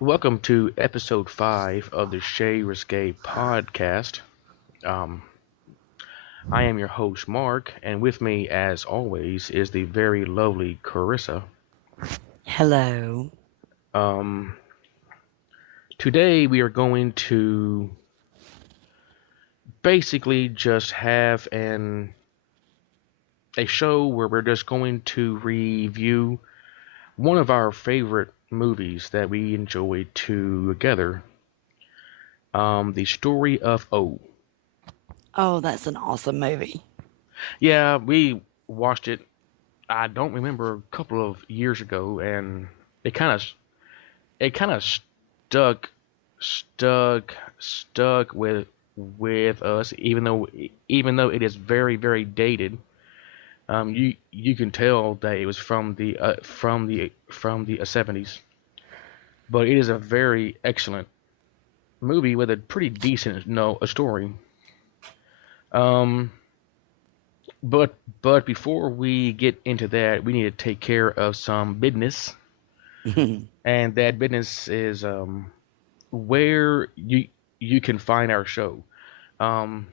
Welcome to episode 5 of the Shay Risque podcast. Um, I am your host, Mark, and with me, as always, is the very lovely Carissa. Hello. Um, Today, we are going to basically just have a show where we're just going to review one of our favorite movies that we enjoyed together, the story of O. Oh, that's an awesome movie. Yeah, we watched it. I don't remember a couple of years ago, and it kind of it kind of stuck with us, even though it is very dated. You can tell that it was from the 70s, but it is a very excellent movie with a pretty decent no a story. Um, but before we get into that, we need to take care of some business, and that business is where you can find our show. Um,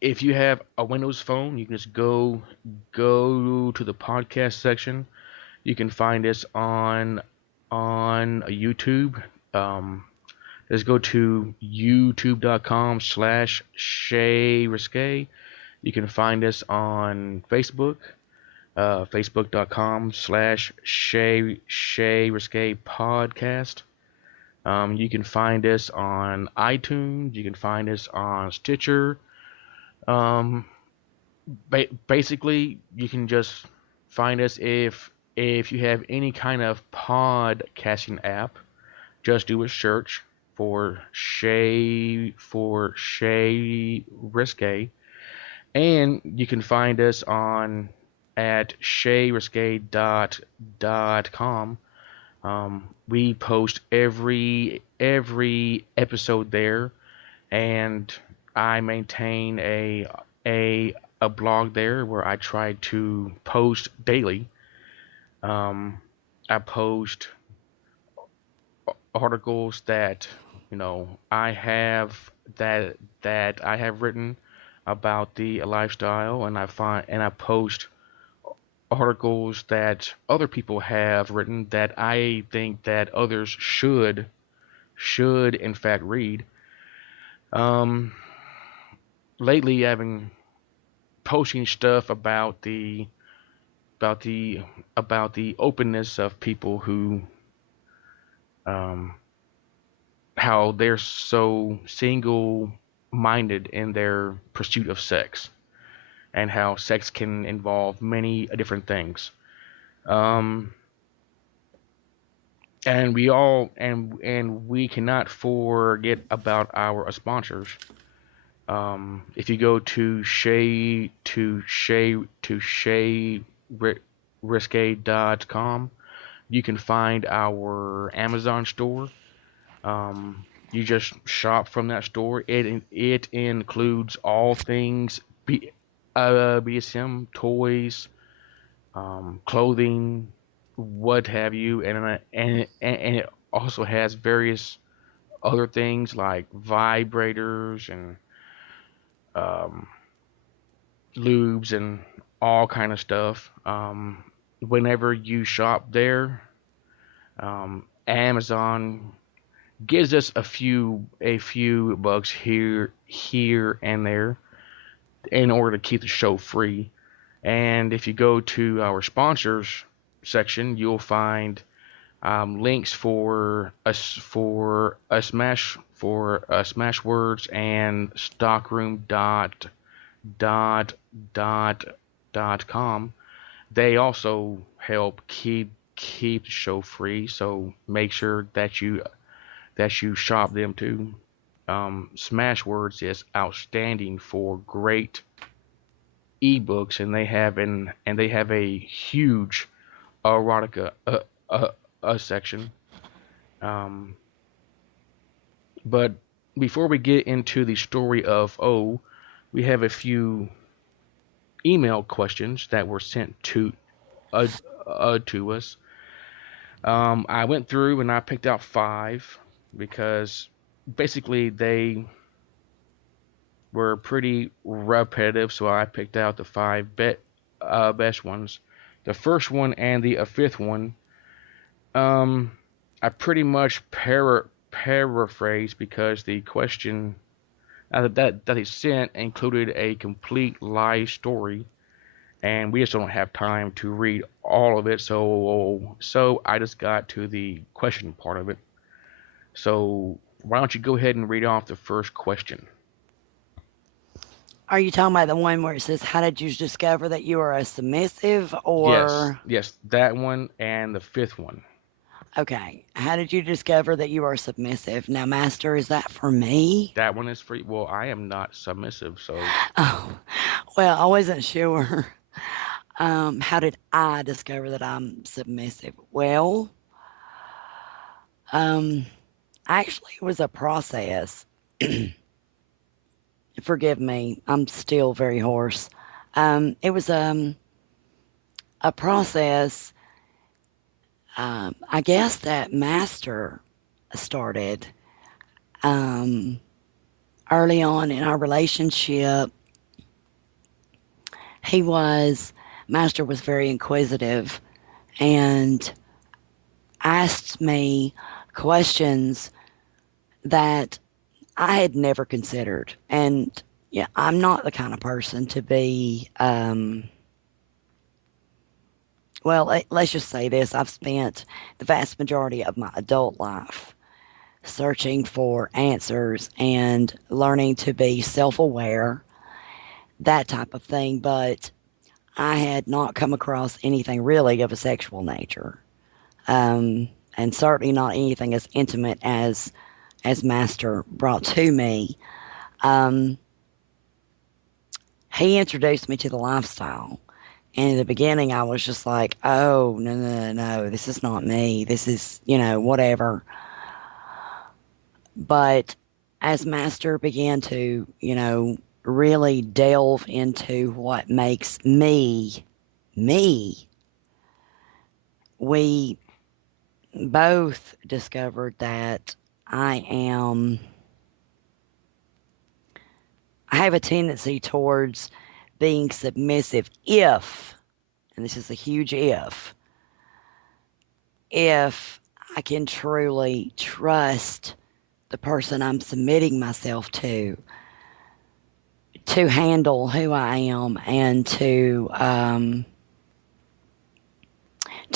if you have a Windows phone, you can just go to the podcast section. You can find us on YouTube. Um, just go to youtube.com/Shay Risque. You can find us on Facebook, facebook.com/Shay Risque Podcast. You can find us on iTunes. You can find us on Stitcher. Um, Basically, you can just find us if you have any kind of podcasting app. Just do a search for Shay Risque, and you can find us on at shayrisque.com. We post every episode there, and I maintain a a blog there where I try to post daily. Um, I post articles that I have that I have written about the lifestyle, and I post articles that other people have written that I think that others should in fact read. Um, Lately, I've been posting stuff about the about the openness of people who um, how they're so single minded in their pursuit of sex, and how sex can involve many different things. Um, and we cannot forget about our sponsors. If you go to Shay Risque.com, you can find our Amazon store. You just shop from that store. It includes all things BDSM toys, clothing, what have you, and it also has various other things like vibrators and um, lubes and all kind of stuff. Whenever you shop there, Amazon gives us a few bucks here and there in order to keep the show free. And if you go to our sponsors section, you'll find links for smash words and stockroom dot dot com. They also help keep the show free, so make sure that you shop them too. Smashwords is outstanding for great ebooks, and they have a huge erotica section. Um, but before we get into the story of O, we have a few email questions that were sent to us. I went through and I picked out five because basically they were pretty repetitive, so I picked out the five best ones. The first one and the fifth one, um, I pretty much paraphrase because the question that he sent included a complete lie story, and we just don't have time to read all of it. So I just got to the question part of it. So why don't you go ahead and read off the first question? Are you talking about the one where it says, "How did you discover that you are a submissive?" Yes, Or, yes, that one and the fifth one. okay, how did you discover that you are submissive? Now, Master, is that for me? That one is free. Well, I am not submissive, so Oh, well, I wasn't sure. How did I discover that I'm submissive? Well, um, actually, it was a process. Forgive me, I'm still very hoarse. It was a process, I guess, that Master started um, early on in our relationship. He was, Master was very inquisitive and asked me questions that I had never considered. And yeah, I'm not the kind of person to be, well, let's just say this. I've spent the vast majority of my adult life searching for answers and learning to be self aware, that type of thing. But I had not come across anything really of a sexual nature. Um, and certainly not anything as intimate as Master brought to me. Um, he introduced me to the lifestyle. And in the beginning, I was just like, oh, no, no, no, no, this is not me. This is, whatever. But as Master began to, really delve into what makes me, me, we both discovered that I am, I have a tendency towards being submissive if, and this is a huge if I can truly trust the person I'm submitting myself to handle who I am and to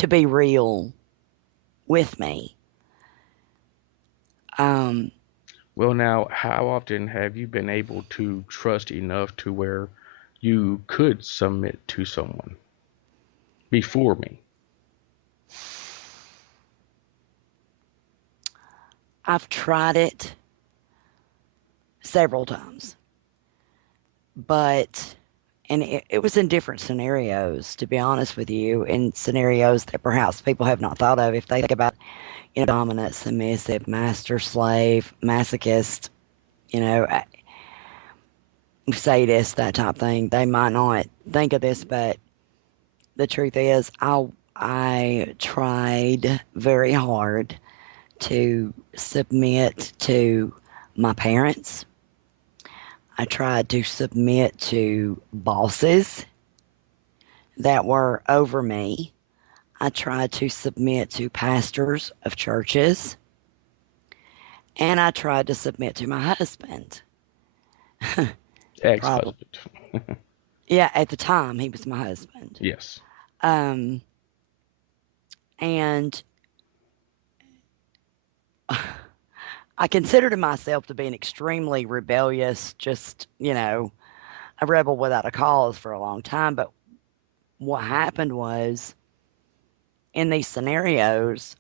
be real with me. Um, well, now, how often have you been able to trust enough to where you could submit to someone before me? I've tried it several times, but and it was in different scenarios, to be honest with you, in scenarios that perhaps people have not thought of. If they think about, dominant, submissive, master, slave, masochist, you know, sadist, that type thing, they might not think of this, but the truth is, I tried very hard to submit to my parents. I tried to submit to bosses that were over me. I tried to submit to pastors of churches, and I tried to submit to my husband. Probably, Ex-husband. yeah, at the time he was my husband. Yes. Um, and I considered myself to be an extremely rebellious, just, a rebel without a cause for a long time. But what happened was, in these scenarios,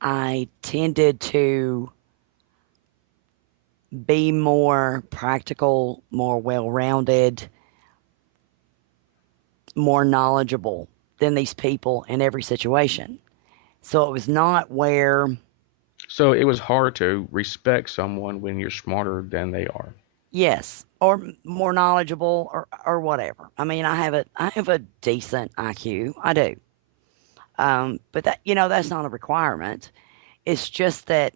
I tended to be more practical, more well rounded, more knowledgeable than these people in every situation. So it was not where, So it was hard to respect someone when you're smarter than they are. yes, or more knowledgeable or whatever. I mean, I have a decent IQ. I do. But that, you know, that's not a requirement. It's just that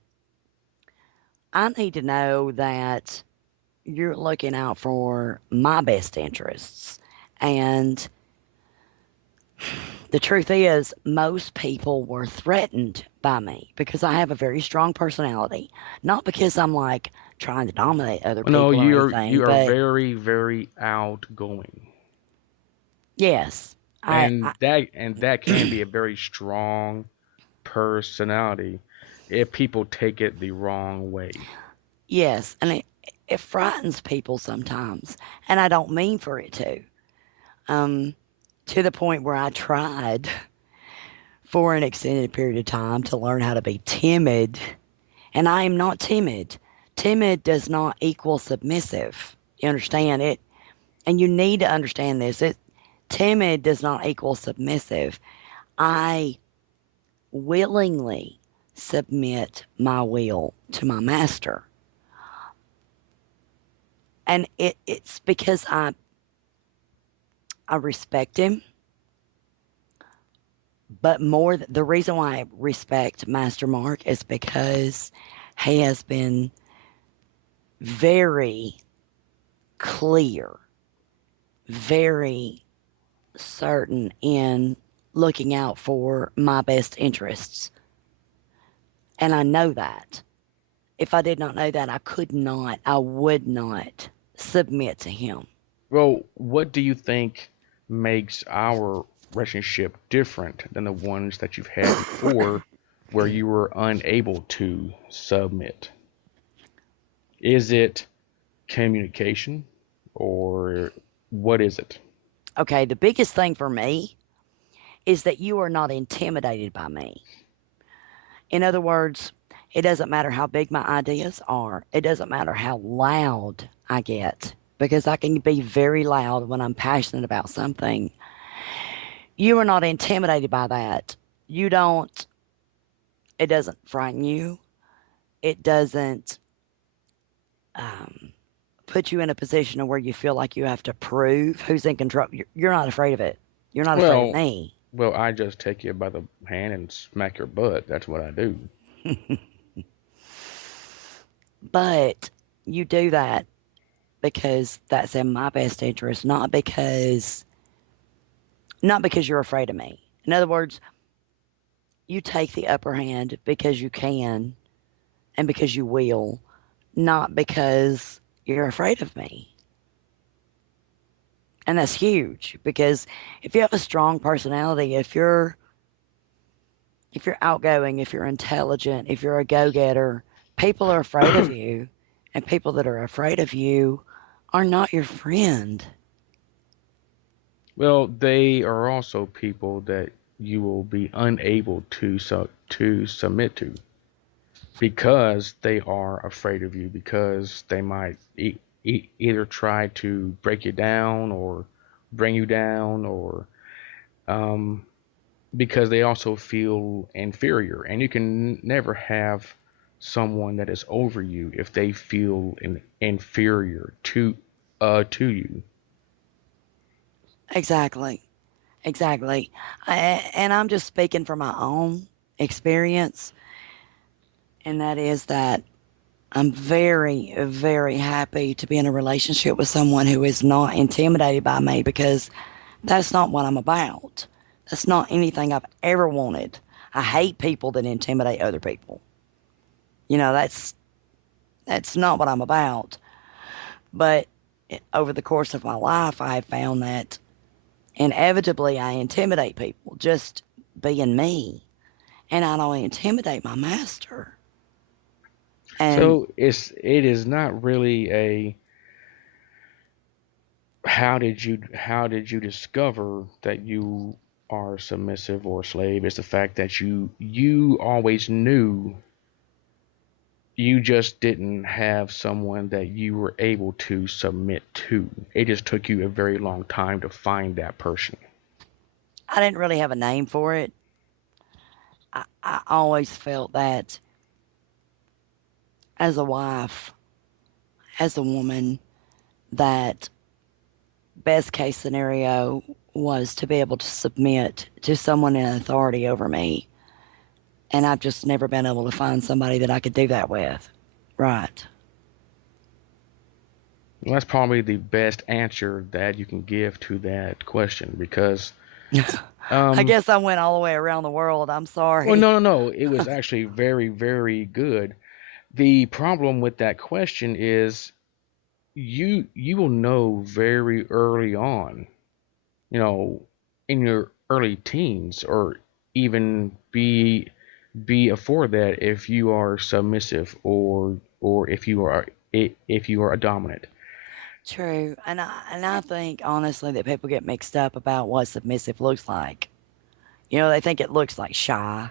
I need to know that you're looking out for my best interests. And the truth is, most people were threatened by me because I have a very strong personality. Not because I'm like trying to dominate other No, people or you anything, are but very, very outgoing. yes, I And that can be a very strong personality if people take it the wrong way. yes, and it frightens people sometimes, and I don't mean for it to. Um, to the point where I tried for an extended period of time to learn how to be timid, and I am not timid. Timid does not equal submissive. You understand it? And you need to understand this. Timid does not equal submissive. I willingly submit my will to my master. And it's because I respect him, but the reason why I respect Master Mark is because he has been very clear, very certain in looking out for my best interests. And I know that. If I did not know that, I would not submit to him. Well, what do you think makes our relationship different than the ones that you've had before where you were unable to submit? Is it communication or what is it? Okay, the biggest thing for me is that you are not intimidated by me. In other words, it doesn't matter how big my ideas are, it doesn't matter how loud I get, because I can be very loud when I'm passionate about something. You are not intimidated by that. You don't, it doesn't frighten you. It doesn't um, put you in a position where you feel like you have to prove who's in control. You're not afraid of it. You're not afraid of Well, me. well, I just take you by the hand and smack your butt. That's what I do. But you do that because that's in my best interest, not because you're afraid of me. In other words, you take the upper hand because you can and because you will, not because you're afraid of me. And that's huge because if you have a strong personality, if you're outgoing, if you're intelligent, if you're a go-getter, people are afraid of you, and people that are afraid of you are not your friend. Well, they are also people that you will be unable to submit to because they are afraid of you because they might either try to break you down or bring you down or um, because they also feel inferior and you can never have someone that is over you if they feel inferior to you. Exactly. Exactly. And I'm just speaking from my own experience, and that is that I'm very, very happy to be in a relationship with someone who is not intimidated by me because that's not what I'm about. That's not anything I've ever wanted. I hate people that intimidate other people. You know, that's not what I'm about. But over the course of my life, I have found that inevitably I intimidate people just being me, and I don't intimidate my master. And So it is not really a how did you discover that you are submissive or slave? It's the fact that you always knew, you just didn't have someone that you were able to submit to. It just took you a very long time to find that person. I didn't really have a name for it. I always felt that as a wife, as a woman, that best case scenario was to be able to submit to someone in authority over me. And I've just never been able to find somebody that I could do that with. Right. Well, that's probably the best answer that you can give to that question because, I um, guess I went all the way around the world. I'm well, sorry. no, no, no, it was actually very, very good. The problem with that question is you will know very early on, you know, in your early teens or even be afore that if you are submissive or if you are a dominant. True. And I think honestly that people get mixed up about what submissive looks like. They think it looks like shy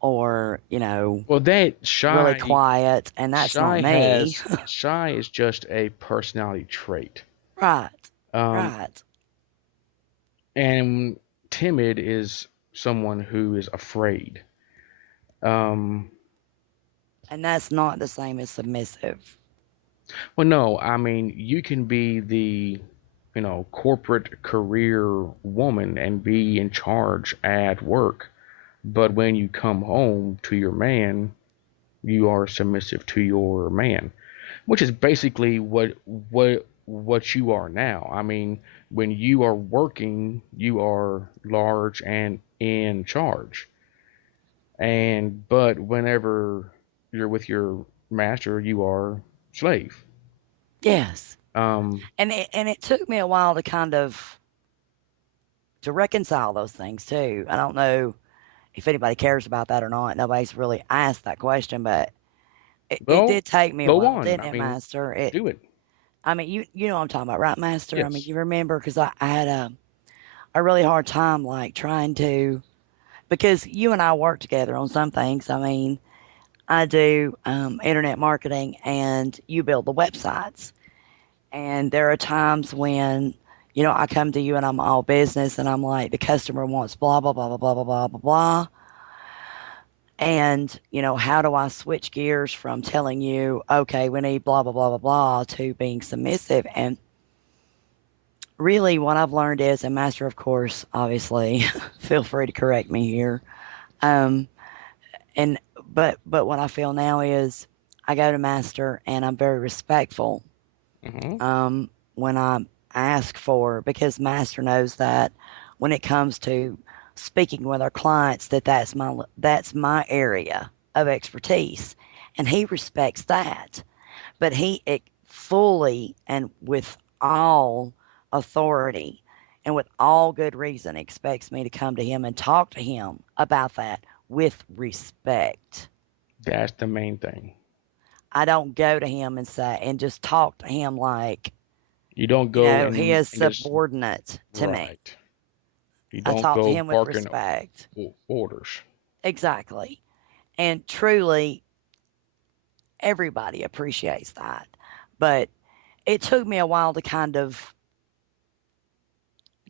or, Well, that really quiet, and that's not me. shy is just a personality trait. Right. Um, Right. and timid is someone who is afraid. Um, And that's not the same as submissive. well, no, I mean you can be the corporate career woman and be in charge at work, but when you come home to your man, you are submissive to your man, which is basically what you are now. I mean, when you are working, you are large and in charge, and but whenever you're with your master, you are slave. Yes. Um, And it took me a while to kind of to reconcile those things too. I don't know if anybody cares about that or not. Nobody's really asked that question, but it well, did take me a go while, on. didn't I it, mean, Master? It. do it. I mean, you know what I'm talking about, right, Master? I mean, Yes. you remember because I had a really hard time like trying to because you and I work together on some things. I mean, I do internet marketing and you build the websites. And there are times when, I come to you and I'm all business and I'm like, the customer wants blah, blah, blah, blah, blah, blah, blah, blah, blah. And, how do I switch gears from telling you, okay, we need blah, blah, blah, blah, blah, to being submissive? And really, what I've learned is, and Master, of course, obviously, feel free to correct me here. Um, and, but what I feel now is I go to Master and I'm very respectful Hmm. when I ask for, because Master knows that when it comes to speaking with our clients, that's my area of expertise, and he respects that. But he fully and with all authority and with all good reason expects me to come to him and talk to him about that with respect. That's the main thing. I don't go to him and say and just talk to him like You don't go he is and just subordinate to me. right. You I don't talk to go him with barking respect. orders. Exactly. And truly, everybody appreciates that. But it took me a while to kind of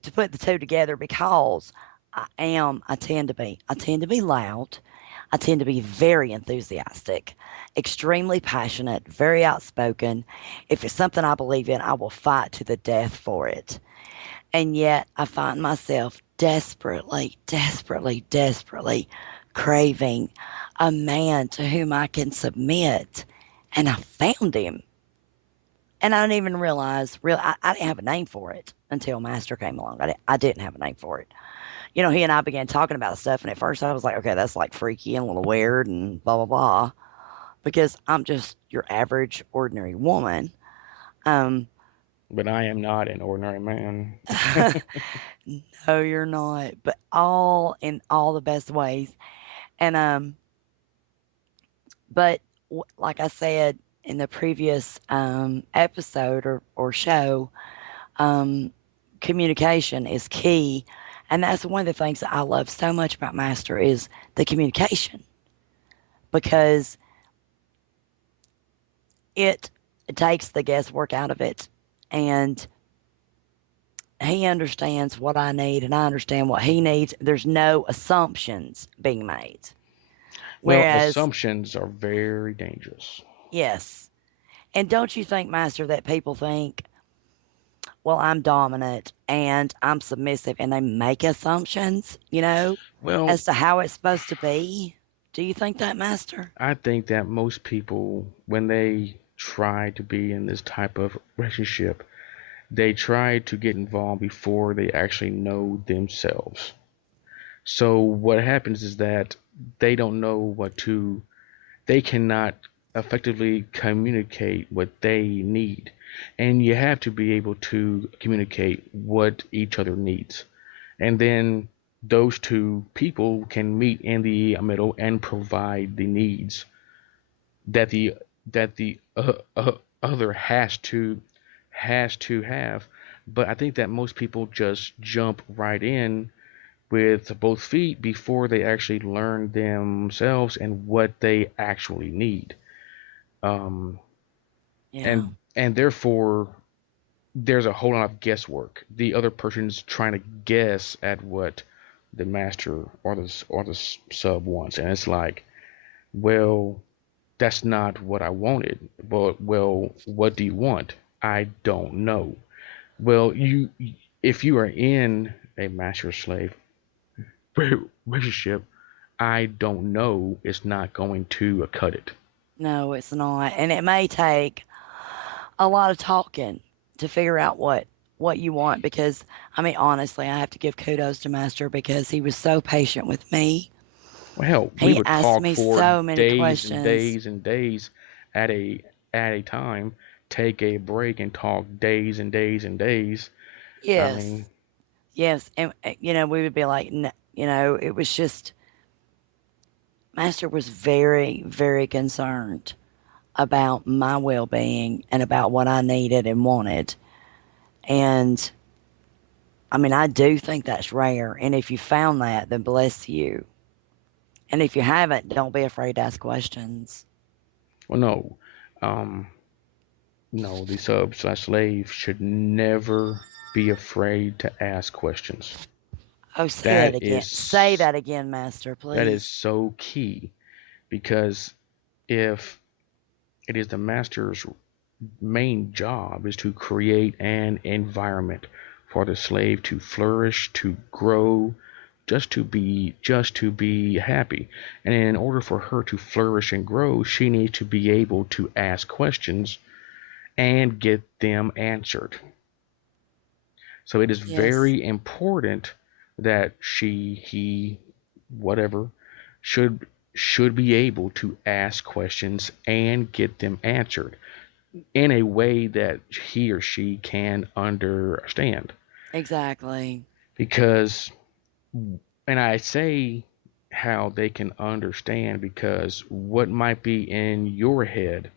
to put the two together because I tend to be loud. I tend to be very enthusiastic, extremely passionate, very outspoken. If it's something I believe in, I will fight to the death for it. And yet I find myself desperately, desperately, desperately craving a man to whom I can submit. And I found him. And I didn't even realize, I didn't have a name for it until Master came along. I didn't have a name for it. He and I began talking about stuff. And at first I was like, okay, that's like freaky and a little weird and blah, blah, blah. Because I'm just your average, ordinary woman. Um, But I am not an ordinary man. no, you're not. But all in all the best ways. And but like I said in the previous episode or show, um, communication is key, and that's one of the things that I love so much about Master is the communication because it takes the guesswork out of it, and he understands what I need, and I understand what he needs. There's no assumptions being made. Well, Whereas, assumptions are very dangerous. yes, and don't you think, Master, that people think, well, I'm dominant and I'm submissive, and they make assumptions, Well, as to how it's supposed to be. Do you think that, Master? I think that most people, when they try to be in this type of relationship, they try to get involved before they actually know themselves. So what happens is that they don't know they cannot effectively communicate what they need. And you have to be able to communicate what each other needs. And then those two people can meet in the middle and provide the needs that the other has to have. But I think that most people just jump right in with both feet before they actually learn themselves and what they actually need. Um, Yeah. and therefore there's a whole lot of guesswork. The other person's trying to guess at what the master or the sub wants, and it's like, well, that's not what I wanted. Well, what do you want? I don't know. Well, if you are in a master slave relationship, I don't know is not going to cut it. No, it's not. And it may take a lot of talking to figure out what you want, because I mean, honestly, I have to give kudos to Master because he was so patient with me. Well, hell, we He would asked talk me for so many days and questions. days and days at a time, take a break and talk days and days and days. I mean, Yes. Yes, and we would be like, it was just Master was very, very concerned about my well-being and about what I needed and wanted. And I mean, I do think that's rare. And if you found that, then bless you. And if you haven't, don't be afraid to ask questions. well, no, um, no, the sub slash slave should never be afraid to ask questions. Oh, say that That again. Say is that again, Master, that is please. so key because if it is the master's main job is to create an environment for the slave to flourish, to grow, just to be happy. And in order for her to flourish and grow, she needs to be able to ask questions and get them answered. So it is Yes, very important that he, whatever, should should be able to ask questions and get them answered in a way that he or she can understand. exactly. Because, and I say how they can understand because what might be in your head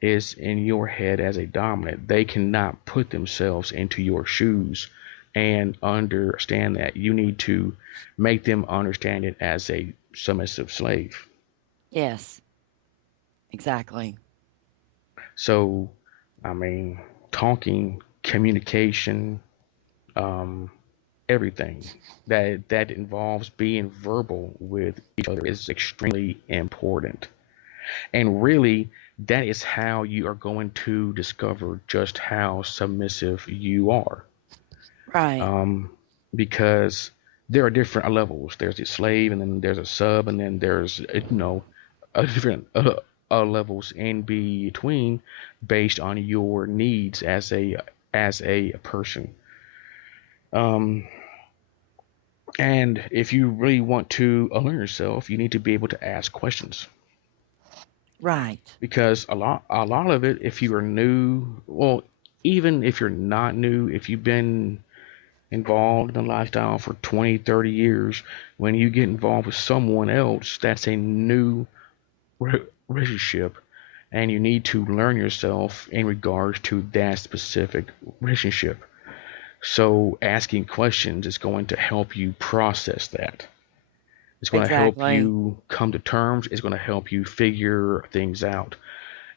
is in your head as a dominant. They cannot put themselves into your shoes and understand that. You need to make them understand it as a submissive slave. Yes, exactly. So, I mean, talking, communication, um, everything that involves being verbal with each other is extremely important. And really, that is how you are going to discover just how submissive you are. Right. Um, because there are different levels. There's a slave, and then there's a sub, and then there's a different levels in between based on your needs as a person. Um, And if you really want to learn yourself, you need to be able to ask questions Right. because a lot of it, if you are new, well, even if you're not new, if you've been involved in a lifestyle for 20, 30 years, when you get involved with someone else, that's a new relationship, and you need to learn yourself in regards to that specific relationship. So asking questions is going to help you process that. It's going to help Exactly. you come to terms. It's going to help you figure things out.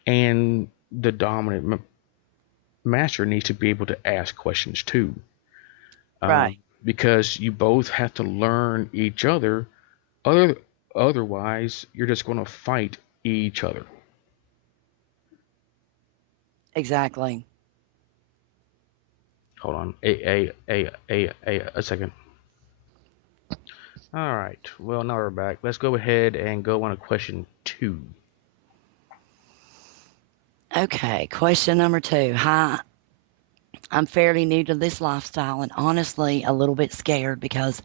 And the dominant master needs to be able to ask questions too, Right. because you both have to learn each other. Other, Otherwise, you're just going to fight each other. Exactly. Hold on, a second. All right. Well, now we're back. Let's go ahead and go on to question two. Okay, question number two. Hi, I'm fairly new to this lifestyle and honestly a little bit scared because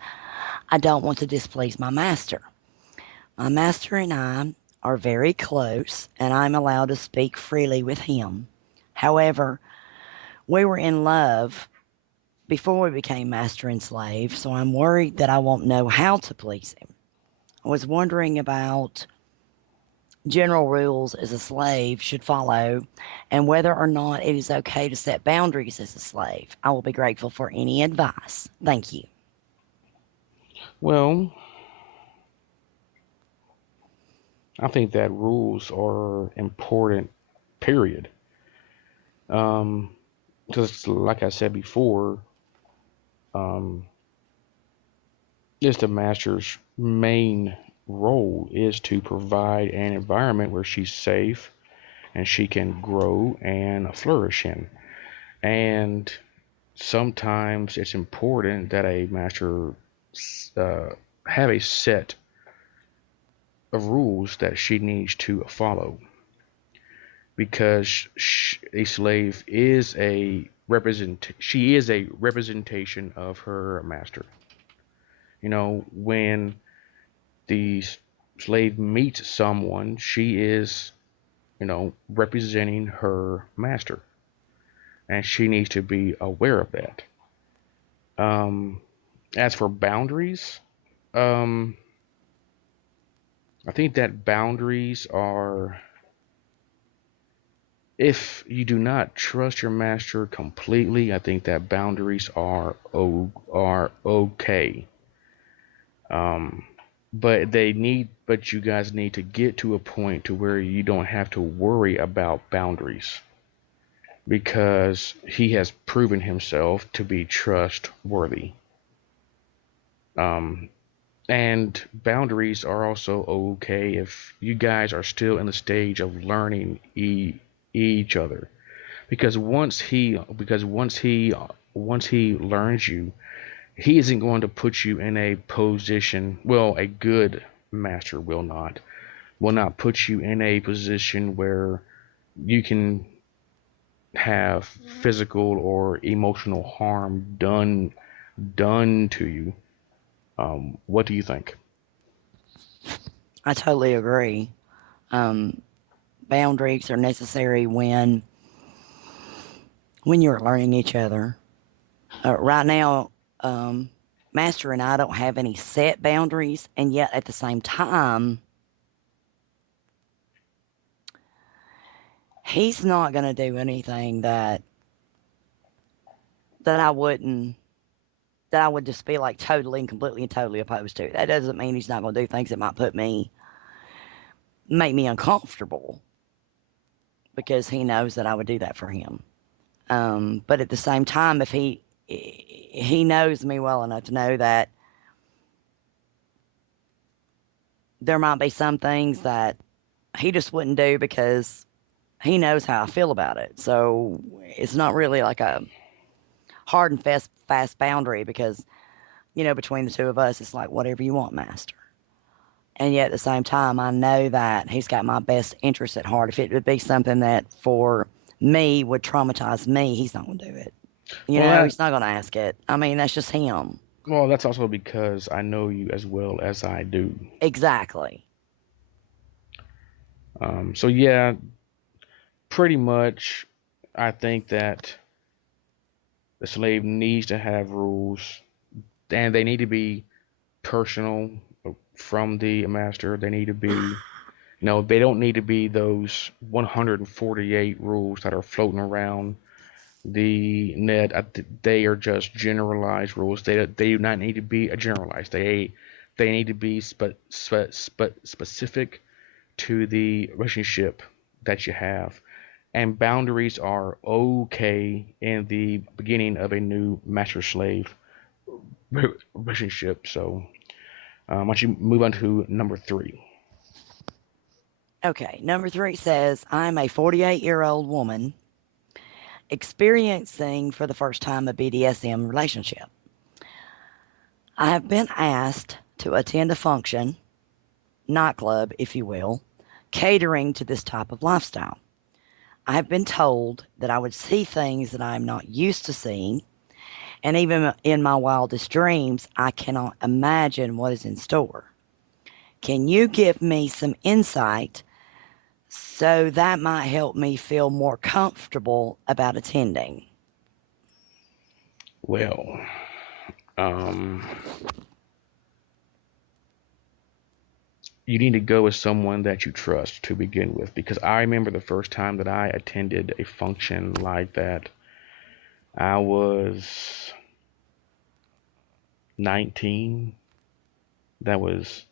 I don't want to displease my master. My master and I are very close, and I'm allowed to speak freely with him. However, we were in love before we became master and slave, so I'm worried that I won't know how to please him. I was wondering about general rules as a slave should follow and whether or not it is okay to set boundaries as a slave. I will be grateful for any advice. Thank you. Well, I think that rules are important, period. Um, just like I said before, um, is the master's main role is to provide an environment where she's safe and she can grow and flourish in. And sometimes it's important that a master uh, have a set of rules that she needs to follow because a slave is she is a representation of her master. When the slave meets someone, she is, representing her master, and she needs to be aware of that. Um, as for boundaries, um, I think that boundaries are, if you do not trust your master completely, I think that boundaries are okay. Um, but you guys need to get to a point to where you don't have to worry about boundaries because he has proven himself to be trustworthy. Um, and boundaries are also okay if you guys are still in the stage of learning each other. Because once he learns you, he isn't going to put you in a position. Well, a good master will not put you in a position where you can have physical or emotional harm done to you. What do you think? I totally agree. Um, Boundaries are necessary when you're learning each other. Right now, um, Master and I don't have any set boundaries, and yet at the same time, he's not going to do anything that I wouldn't that I would just be like totally and completely and totally opposed to. That doesn't mean he's not going to do things that might make me uncomfortable because he knows that I would do that for him. But at the same time, if he knows me well enough to know that there might be some things that he just wouldn't do because he knows how I feel about it. So it's not really like a hard and fast boundary because between the two of us, it's like whatever you want, master. And yet at the same time, I know that he's got my best interest at heart. If it would be something that for me would traumatize me, he's not going to do it. Well, that He's not going to ask it. I mean, that's just him. well, that's also because I know you as well as I do. Exactly. So yeah, pretty much, I think that the slave needs to have rules, and they need to be personal from the master. They need to be, they don't need to be those 148 rules that are floating around the net. They are just generalized rules. They do not need to be generalized. They need to be specific to the relationship that you have. And boundaries are okay in the beginning of a new master slave relationship. So, why don't you move on to number three? Okay. Number three says, I'm a 48-year-old woman experiencing for the first time a BDSM relationship. I have been asked to attend a function, nightclub, if you will, catering to this type of lifestyle. I have been told that I would see things that I am not used to seeing, and even in my wildest dreams, I cannot imagine what is in store. Can you give me some insight so that might help me feel more comfortable about attending? Well, um, you need to go with someone that you trust to begin with, because I remember the first time that I attended a function like that. I was 19. That was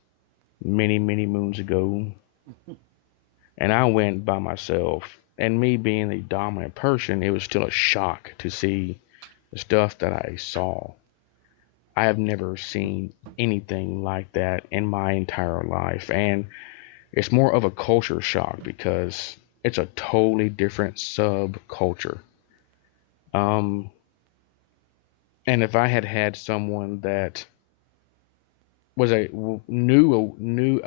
many, many moons ago. And I went by myself. And me being a dominant person, it was still a shock to see the stuff that I saw. I have never seen anything like that in my entire life. And it's more of a culture shock because it's a totally different subculture. Um, and if I had had someone that was a knew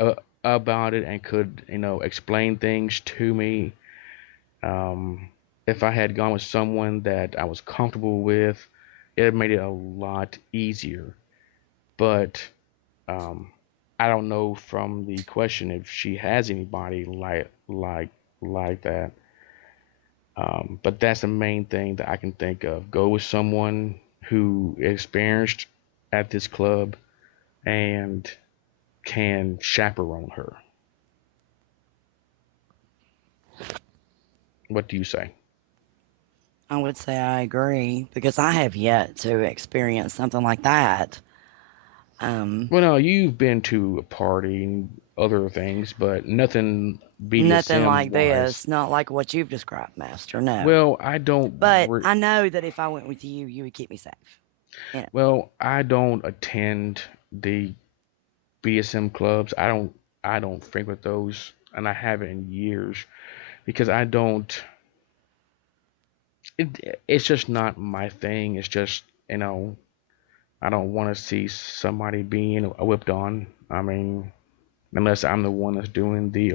about it and could explain things to me, um, if I had gone with someone that I was comfortable with, it made it a lot easier. But um, I don't know from the question if she has anybody like that. But that's the main thing that I can think of. Go with someone who experienced at this club and can chaperone her. What do you say? I would say I agree because I have yet to experience something like that. Um, Well, no, you've been to a party and other things, but nothing Nothing BDSM like wise. this, not like what you've described, Master. No. Well, I don't. But I know that if I went with you, you would keep me safe. You know, Well, I don't attend the BDSM clubs. I don't frequent those, and I haven't in years because I don't. It's just not my thing. It's just I don't want to see somebody being whipped on. I mean, unless I'm the one that's doing the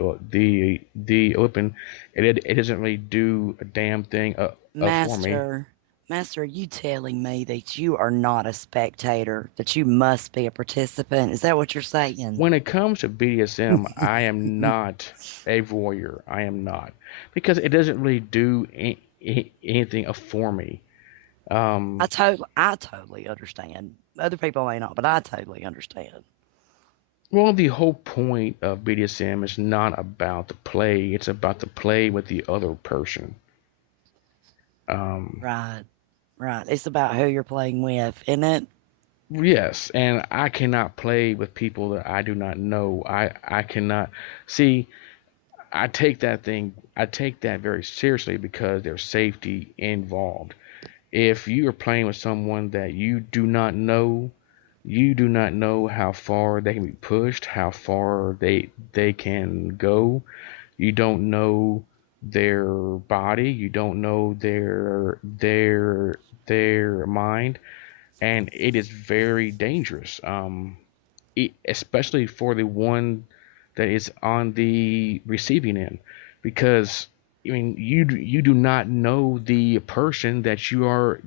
whipping, it doesn't really do a damn thing for me. Master, Master, are you telling me that you are not a spectator, that you must be a participant? Is that what you're saying? When it comes to BDSM, I am not a voyeur. I am not, because it doesn't really do anything for me. Um, I totally understand. Other people may not, but I totally understand. well, the whole point of BDSM is not about the play; it's about the play with the other person. Um, Right, right. It's about who you're playing with, isn't it? yes, and I cannot play with people that I do not know. I cannot see. I take that very seriously because there's safety involved. If you are playing with someone that you do not know how far they can be pushed, how far they can go. You don't know their body, you don't know their mind, and it is very dangerous. Especially for the one that is on the receiving end, because I mean you do not know the person that you are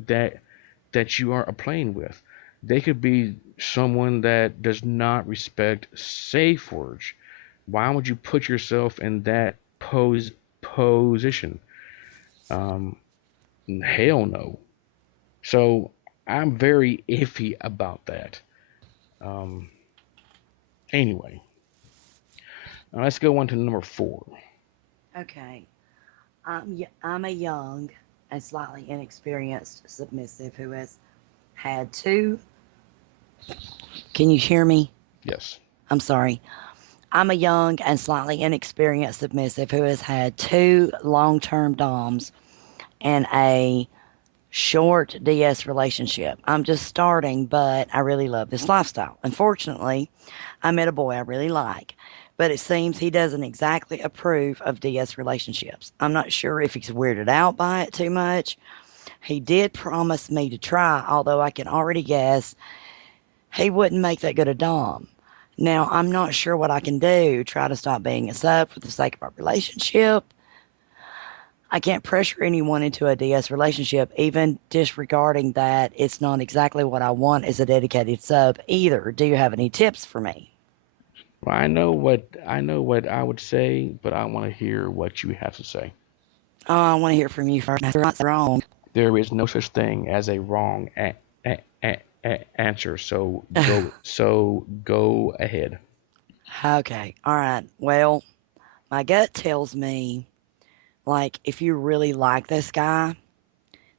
playing with. They could be someone that does not respect safe words. Why would you put yourself in that position? Um, Hell no. So I'm very iffy about that. Um, anyway, let's go on to number 4. Okay. I'm a young and slightly inexperienced submissive who has had two. Can you hear me? Yes. I'm sorry. I'm a young and slightly inexperienced submissive who has had two long term DOMs and a short DS relationship. I'm just starting, but I really love this lifestyle. Unfortunately, I met a boy I really like, but it seems he doesn't exactly approve of DS relationships. I'm not sure if he's weirded out by it too much. He did promise me to try, although I can already guess he wouldn't make that good a Dom. Now, I'm not sure what I can do. Try to stop being a sub for the sake of our relationship. I can't pressure anyone into a DS relationship, even disregarding that it's not exactly what I want as a dedicated sub either. Do you have any tips for me? Well, I know what I would say, but I want to hear what you have to say. Oh, I want to hear from you first. That's not wrong. There is no such thing as a wrong answer, so go ahead. Okay. All right. Well, my gut tells me, like, if you really like this guy,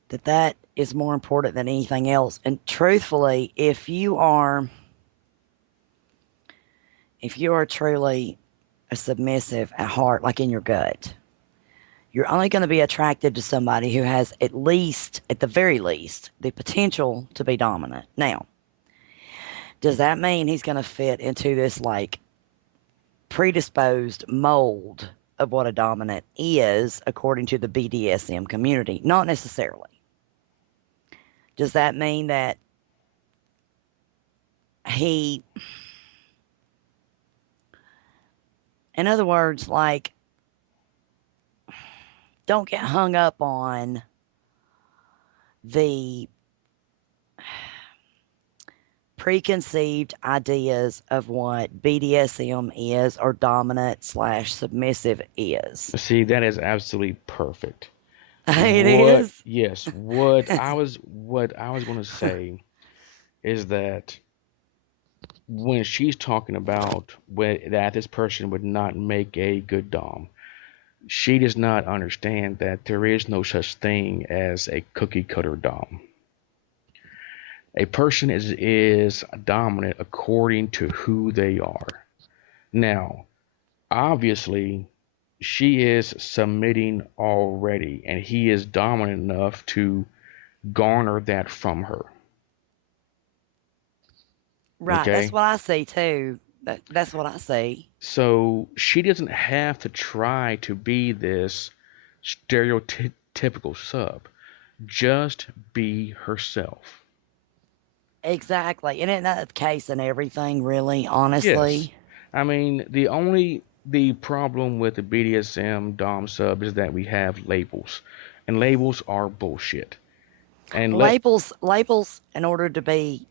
that is more important than anything else. And truthfully, if you are truly a submissive at heart, like in your gut, you're only going to be attracted to somebody who has at least, at the very least, the potential to be dominant. Now, does that mean he's going to fit into this like predisposed mold of what a dominant is according to the BDSM community? Not necessarily. Does that mean that he, in other words, like, don't get hung up on the preconceived ideas of what BDSM is or dominant slash submissive is. See, that is absolutely perfect. It is. Yes, what I was going to say is that when she's talking about that this person would not make a good dom, she does not understand that there is no such thing as a cookie cutter dom. A person is dominant according to who they are. Now, obviously, she is submitting already, and he is dominant enough to garner that from her. Right. That's Okay? what I see too. That's what I see. So she doesn't have to try to be this stereotypical sub. Just be herself. Exactly. And isn't that the case in everything, really, Yes. honestly? I mean, the problem with the BDSM Dom sub is that we have labels. And labels are bullshit. And Labels, in order to be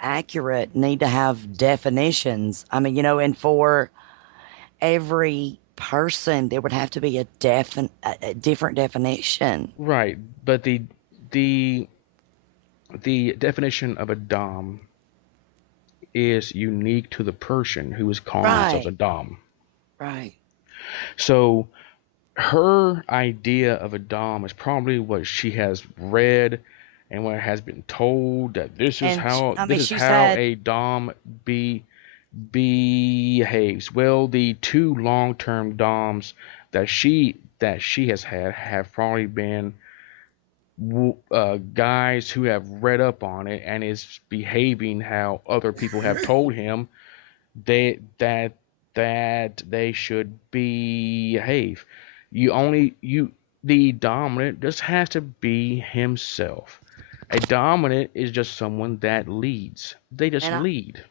accurate, need to have definitions. I mean, and for every person, there would have to be a different definition. right, but the the definition of a dom is unique to the person who is calling themselves a Right. dom. Right. So her idea of a dom is probably what she has read and what has been told that And I this mean, is she's how had a dom be behaves. Well, the two long-term doms that she has had have probably been guys who have read up on it and is behaving how other people have told him they that they should behave. You the dominant just has to be himself. A dominant is just someone that leads. They just and I lead.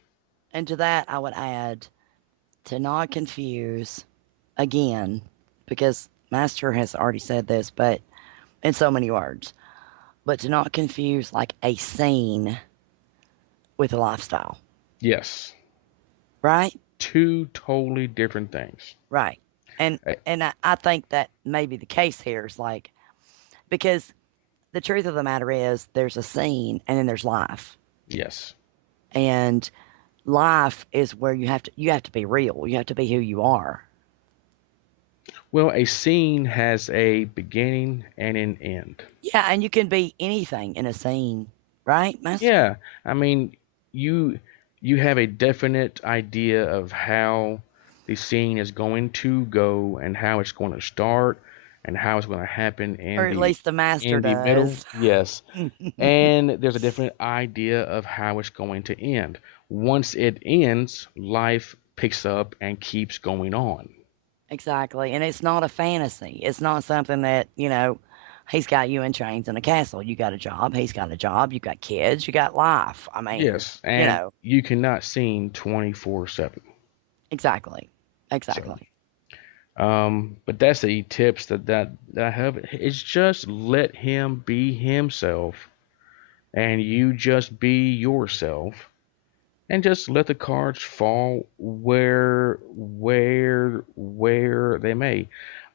and to that I would add to not confuse again, because Master has already said this, but in so many words, but to not confuse like a scene with a lifestyle, Yes. right? Two totally different things. Right. And Uh, I think that may be the case here is like because the truth of the matter is there's a scene and then there's life. yes. And life is where you have to be real. You have to be who you are. Well, a scene has a beginning and an end. Yeah, and you can be anything in a scene, right, Master? Yeah, I mean, you you have a definite idea of how the scene is going to go and how it's going to start and how it's going to happen Or at least the master in the middle. does. Yes. And there's a different idea of how it's going to end. Once it ends, life picks up and keeps going on. Exactly. And it's not a fantasy. It's not something that, he's got you in chains in a castle. You got a job. He's got a job. You got kids. You got life. I mean, Yes, and you cannot sing 24/7. exactly. So, Exactly. but that's the tips that I have. It's just let him be himself, and you just be yourself, and just let the cards fall where they may.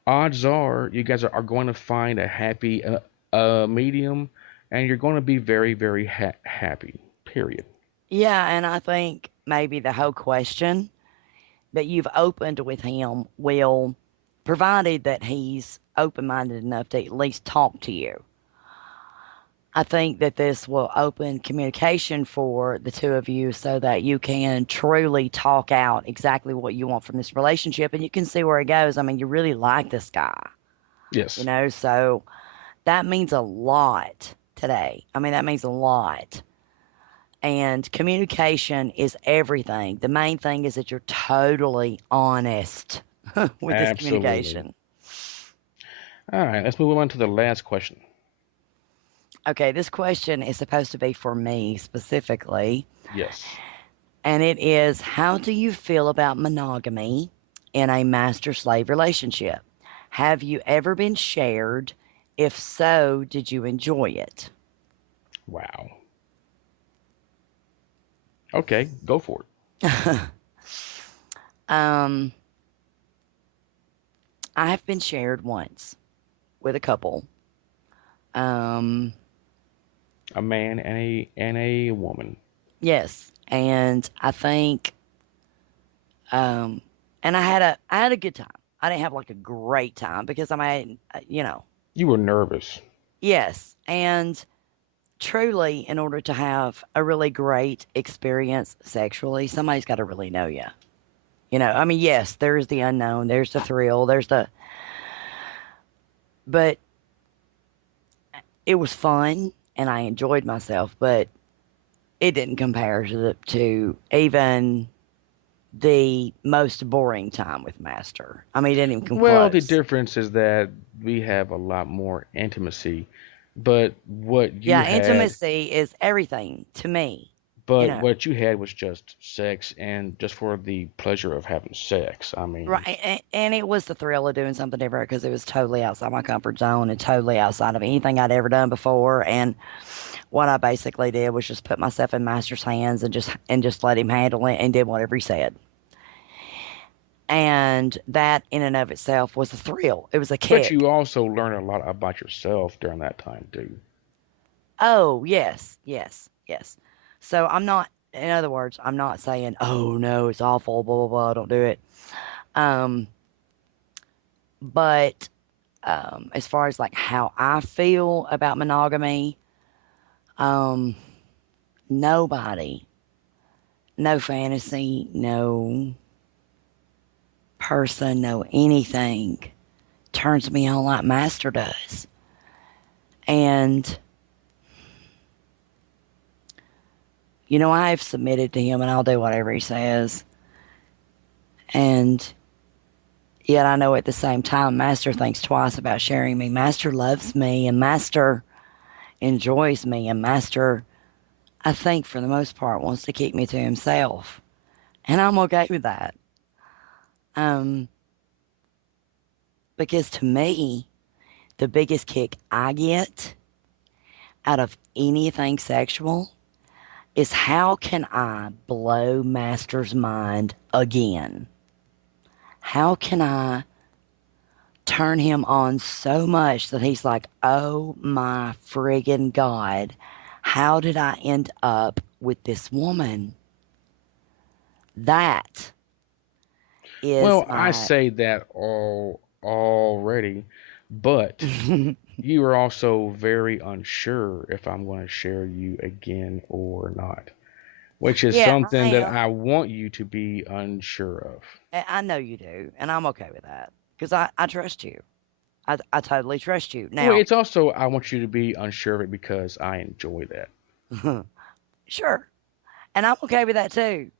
Odds are you guys are going to find a happy medium, and you're going to be very very happy. Period. Yeah. And I think maybe the whole question that you've opened with him will, provided that he's open minded enough to at least talk to you. I think that this will open communication for the two of you so that you can truly talk out exactly what you want from this relationship and you can see where it goes. I mean, you really like this guy, Yes, so that means a lot today. I mean, that means a lot. And communication is everything. The main thing is that you're totally honest with this absolutely. communication. All right, let's move on to the last question. Okay, this question is supposed to be for me specifically. Yes. And it is, how do you feel about monogamy in a master slave relationship? Have you ever been shared? If so, did you enjoy it? Wow. Okay, go for it. um, I have been shared once with a couple. Um, A man and a woman. yes, and I think, um, and I had a good time. I didn't have like a great time because You were nervous. yes, and truly, in order to have a really great experience sexually, somebody's got to really know you. I mean, yes, there's the unknown, there's the thrill, but it was fun and I enjoyed myself, but it didn't compare to even the most boring time with Master. I mean, it didn't even come Well, the close. difference is that we have a lot more intimacy, but what you Yeah, had, intimacy is everything to me, you but know. what you had was just sex and just for the pleasure of having sex. I mean, Right, and it was the thrill of doing something different because it was totally outside my comfort zone and totally outside of anything I'd ever done before. And what I basically did was just put myself in Master's hands and just let him handle it and did whatever he said. And that in and of itself was a thrill. It was a but you kick. also learn a lot about yourself during that time too. Oh yes, yes, yes. So I'm not. In other words, I'm not saying, "Oh no, it's awful." Blah blah blah. Don't do it. Um, but as far as like how I feel about monogamy, um, nobody, no fantasy, no person, no anything turns me on like Master does. And, I've submitted to him and I'll do whatever he says. And yet I know at the same time, Master thinks twice about sharing me. Master loves me and Master enjoys me. And Master, I think for the most part, wants to keep me to himself. And I'm okay with that. Um, because to me, the biggest kick I get out of anything sexual is how can I blow Master's mind again? How can I turn him on so much that he's like, oh my friggin' God, how did I end up with this woman? That is Well, I my. say that all already, but you are also very unsure if I'm going to share you again or not, which is Yeah, something I that am. I want you to be unsure of. I know you do, and I'm okay with that because I trust you. I totally trust you. Well, Now, it's also I want you to be unsure of it because I enjoy that. sure, and I'm okay with that too.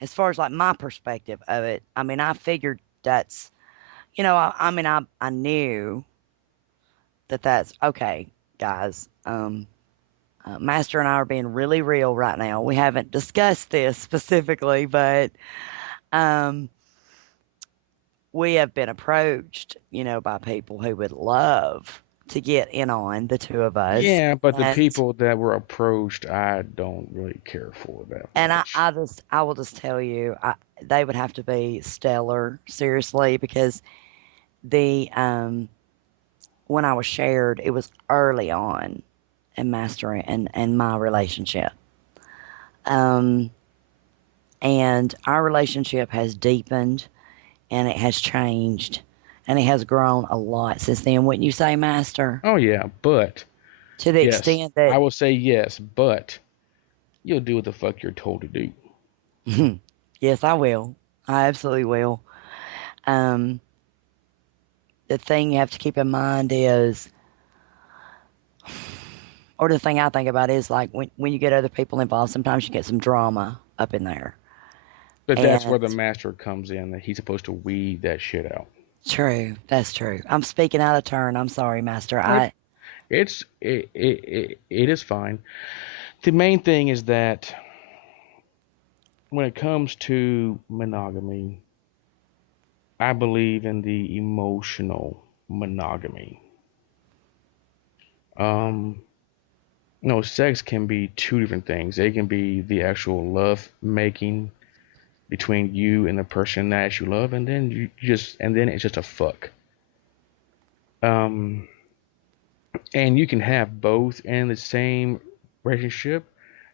as far as like my perspective of it, I mean, I figured that's, I mean, I knew that that's okay, guys. Master and I are being really real right now. We haven't discussed this specifically, but um, we have been approached, by people who would love to get in on the two of us. Yeah, but the And people that were approached, I don't really care for that and much. I will just tell you, they would have to be stellar, seriously, because the when I was shared, it was early on in mastering and my relationship. Um, and our relationship has deepened and it has changed and it has grown a lot since then. Wouldn't you say, Master? Oh yeah, but To the yes, extent I that, will say yes, but you'll do what the fuck you're told to do. yes, I will. I absolutely will. Um, the thing you have to keep in mind is, or the thing I think about is like when you get other people involved, sometimes you get some drama up in there. But that's where And the master comes in, that he's supposed to weed that shit out. true, that's true. I'm speaking out of turn. I'm sorry, Master. Nope. It is fine. The main thing is that when it comes to monogamy, I believe in the emotional monogamy. Um, no, sex can be two different things. It can be the actual love making between you and the person that you love, and then it's just a fuck. Um, and you can have both in the same relationship,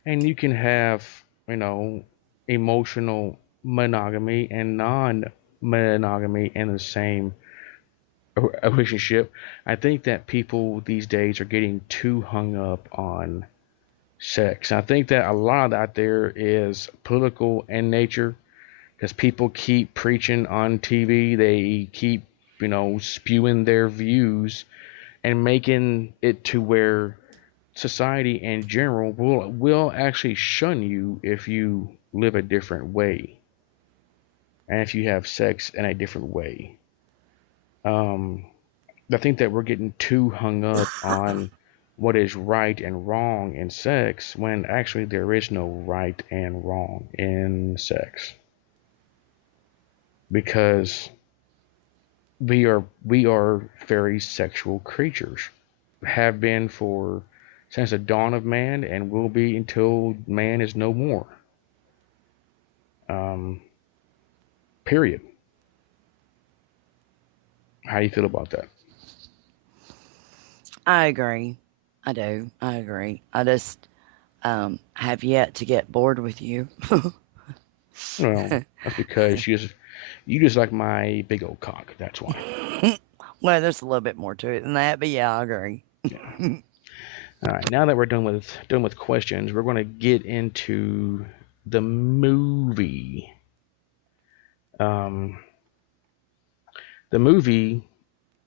and you can have, you know, emotional monogamy and non-monogamy in the same relationship. I think that people these days are getting too hung up on sex. I think that a lot of that there is political in nature because people keep preaching on TV. They keep, spewing their views and making it to where society in general will actually shun you if you live a different way and if you have sex in a different way. Um, I think that we're getting too hung up on what is right and wrong in sex when actually there is no right and wrong in sex because we are very sexual creatures, have been for since the dawn of man and will be until man is no more. Um, period. How do you feel about that? I agree. I do. I agree. I just have yet to get bored with you. Well, that's because you just like my big old cock. That's why. Well, there's a little bit more to it than that, but yeah, I agree. Yeah. All right. Now that we're done with questions, we're going to get into the movie. Um, the movie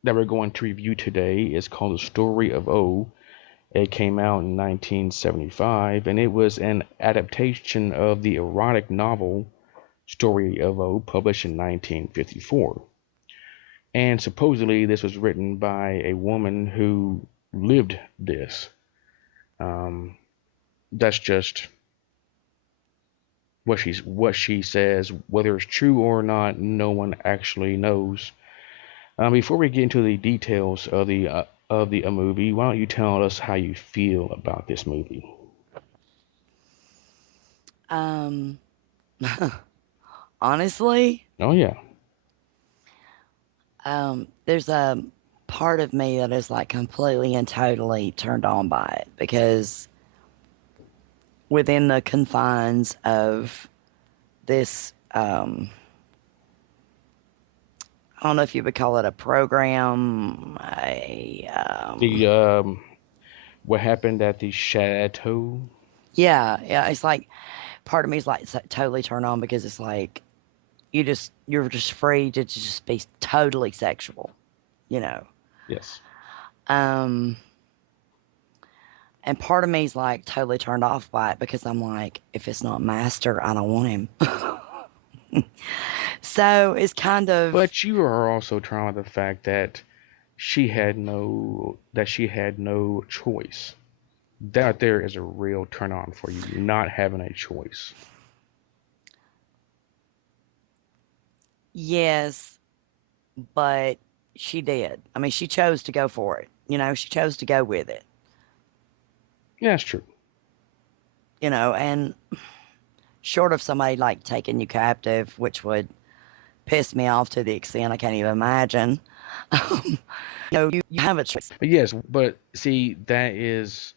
that we're going to review today is called The Story of O. It came out in 1975, and it was an adaptation of the erotic novel Story of O, published in 1954. And supposedly, this was written by a woman who lived this. Um, that's just what she says. Whether it's true or not, no one actually knows. Before we get into the details of the movie, why don't you tell us how you feel about this movie? Um, honestly, Oh yeah, there's a part of me that is like completely and totally turned on by it because within the confines of this, I don't know if you would call it a program, the what happened at the chateau? yeah, yeah, it's like part of me is like totally turned on because it's like you're just free to just be totally sexual, you know. Yes. Um, and part of me is like totally turned off by it because I'm like, if it's not master, I don't want him. So it's kind of, But you are also trying the fact that she had no choice. That there is a real turn on for you, not having a choice. yes, but she did. I mean, she chose to go for it. She chose to go with it, Yeah, that's true. and short of somebody like taking you captive, which would piss me off to the extent I can't even imagine. You have a choice. But yes, but see, that is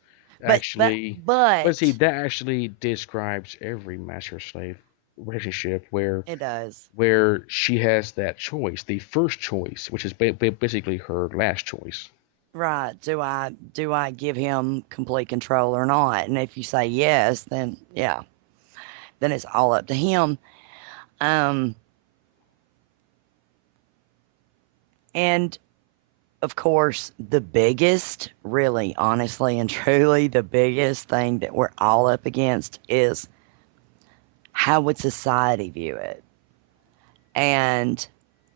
But, but, actually, but see, but that actually describes every master slave relationship it does. where she has that choice, the first choice, which is basically her last choice. Right. Do I give him complete control or not? And if you say yes, then yeah, then it's all up to him. Um, and of course, the biggest, really, honestly, and truly, the biggest thing that we're all up against is how would society view it? And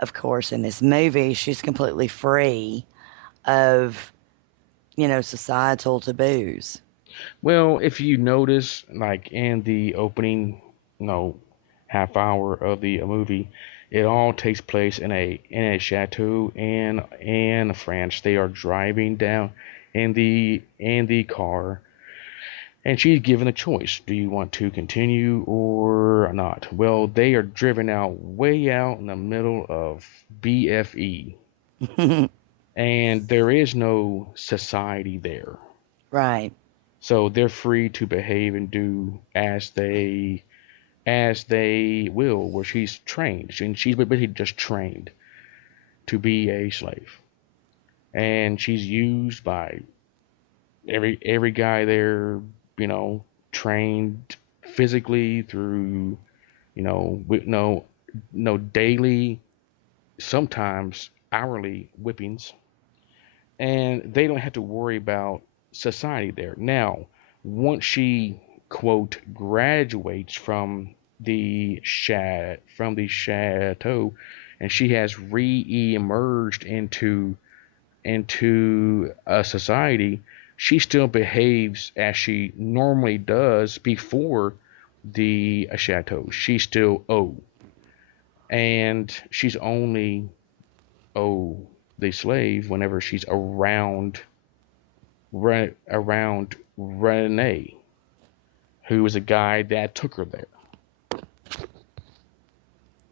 of course, in this movie, she's completely free of, societal taboos. Well, if you notice, like in the opening, you know, half hour of the movie, it all takes place in a chateau in France. They are driving down in the car, and she's given a choice: do you want to continue or not? Well, they are driven out way out in the middle of BFE, and there is no society there. Right. So they're free to behave and do as they will, where she's trained. She's basically just trained to be a slave. And she's used by every guy there, you know, trained physically through, no daily, sometimes hourly whippings, and they don't have to worry about society there. Now, once she quote graduates from the chateau, and she has re-emerged into a society, she still behaves as she normally does before the chateau. She's still O, and she's only O the slave whenever she's around Renee, who was a guy that took her there.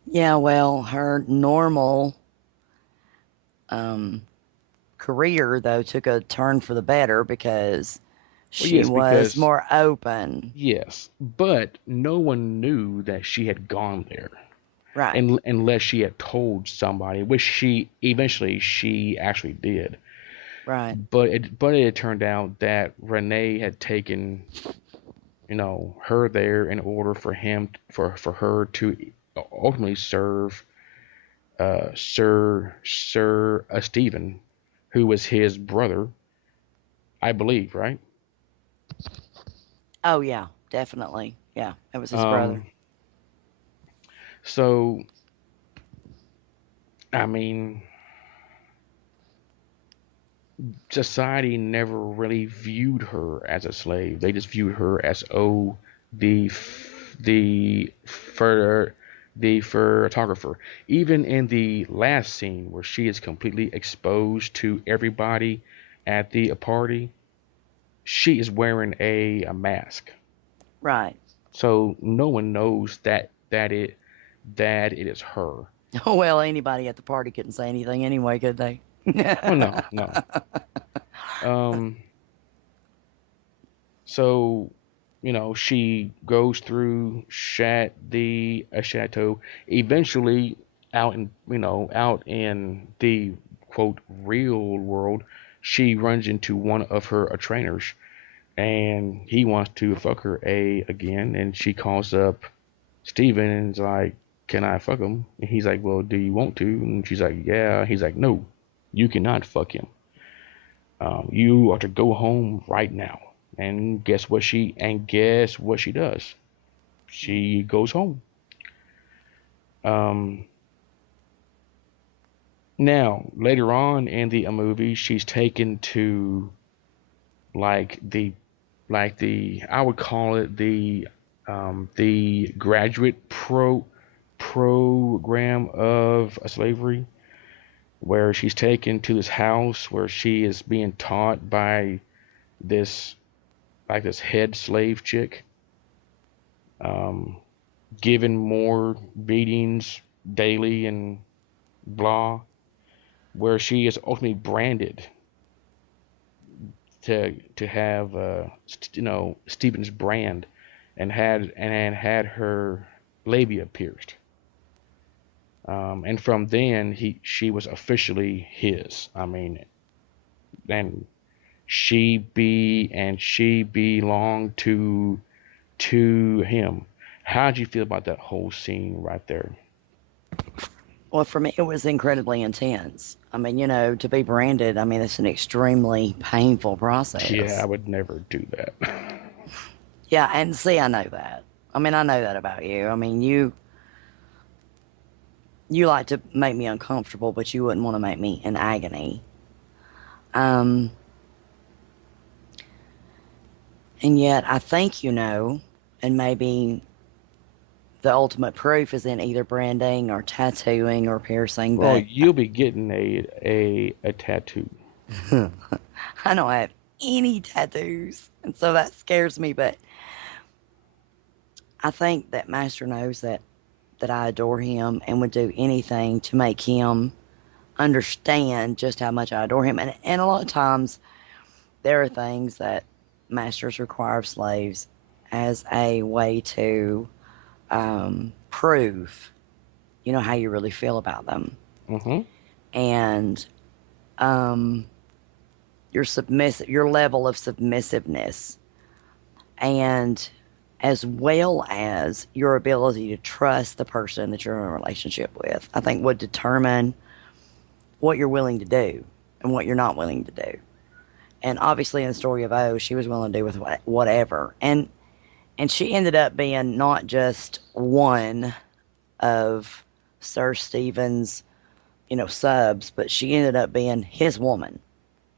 Yeah, well, her normal um, career, though, took a turn for the better because Well, she yes, was because more open. yes, but no one knew that she had gone there, Right, unless she had told somebody, which she actually did. right. But it had turned out that Renee had taken her there in order for her to ultimately serve Sir Stephen, who was his brother, I believe, right? Oh, yeah, definitely. Yeah, it was his brother. Um, so I mean, society never really viewed her as a slave. They just viewed her as the the fur the photographer. Even in the last scene where she is completely exposed to everybody at the party, she is wearing a mask. Right. So no one knows that it is her. Well, anybody at the party couldn't say anything anyway, could they? Well, no, no. Um, so she goes through the chateau. Eventually, out in the quote real world, she runs into one of her trainers, and he wants to fuck her again, and she calls up Steven and is like, "Can I fuck him?" And he's like, "Well, do you want to?" And she's like, "Yeah." He's like, "No, you cannot fuck him. You are to go home right now." And guess what she does? She goes home. Um, Now later on in the movie, she's taken to like the I would call it the graduate program of slavery, where she's taken to this house where she is being taught by this this head slave chick, um, given more beatings daily and blah, where she is ultimately branded to have Stephen's brand, and had her labia pierced. And from then she was officially his. I mean, and she belonged to him. How'd you feel about that whole scene right there? Well, for me, it was incredibly intense. I mean, to be branded, I mean, it's an extremely painful Yeah, I process. would never do that. Yeah, and see, I know that. I mean, I know that about you. I mean, you like to make me uncomfortable, but you wouldn't want to make me in agony. Um, and yet, I think and maybe the ultimate proof is in either branding or tattooing or piercing, Well, but you'll be getting a tattoo. I don't have any tattoos, and so that scares me. But I think that Master knows that I adore him and would do anything to make him understand just how much I adore him. And a lot of times there are things that masters require of slaves as a way to prove, how you really feel about them. Mm-hmm. And um, your level of submissiveness, and as well as your ability to trust the person that you're in a relationship with, I think would determine what you're willing to do and what you're not willing to do. And obviously, in the story of O, she was willing to do with whatever, and she ended up being not just one of Sir Stephen's, subs, but she ended up being his woman.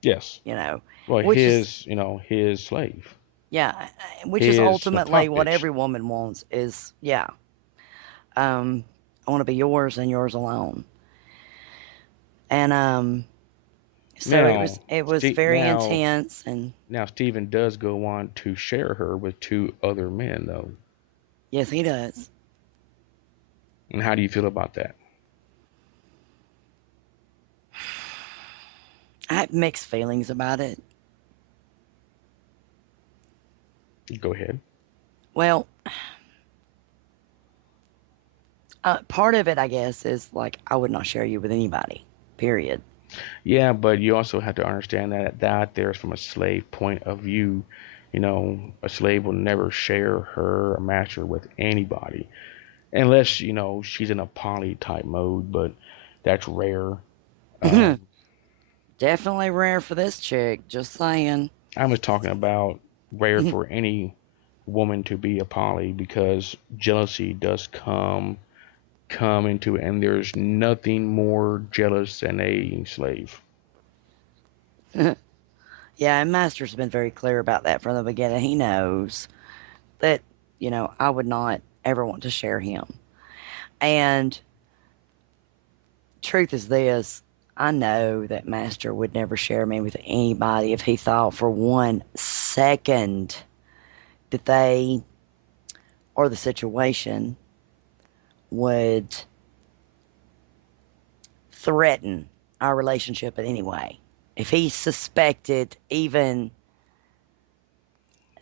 Yes. You know, Well, which is his slave, yeah, which is his ultimately punk what bitch. every woman wants. Is yeah, um, I want to be yours and yours alone. And so Now, it was very now, intense, and now, Stephen does go on to share her with two other men, though. yes, he does. And how do you feel about that? I have mixed feelings about it. Go ahead. Well, part of it, I guess, is like I would not share you with anybody. Period. Yeah, but you also have to understand that there is from a slave point of view. A slave will never share her master with anybody unless she's in a poly type mode, but that's rare. Um, Definitely rare for this chick. Just saying. I was talking about rare for any woman to be a poly because jealousy does come into it, and there's nothing more jealous than a slave. Yeah, and Master's been very clear about that from the beginning. He knows that, I would not ever want to share him. And truth is this, I know that Master would never share me with anybody if he thought for 1 second that they or the situation would threaten our relationship in any way. If he suspected even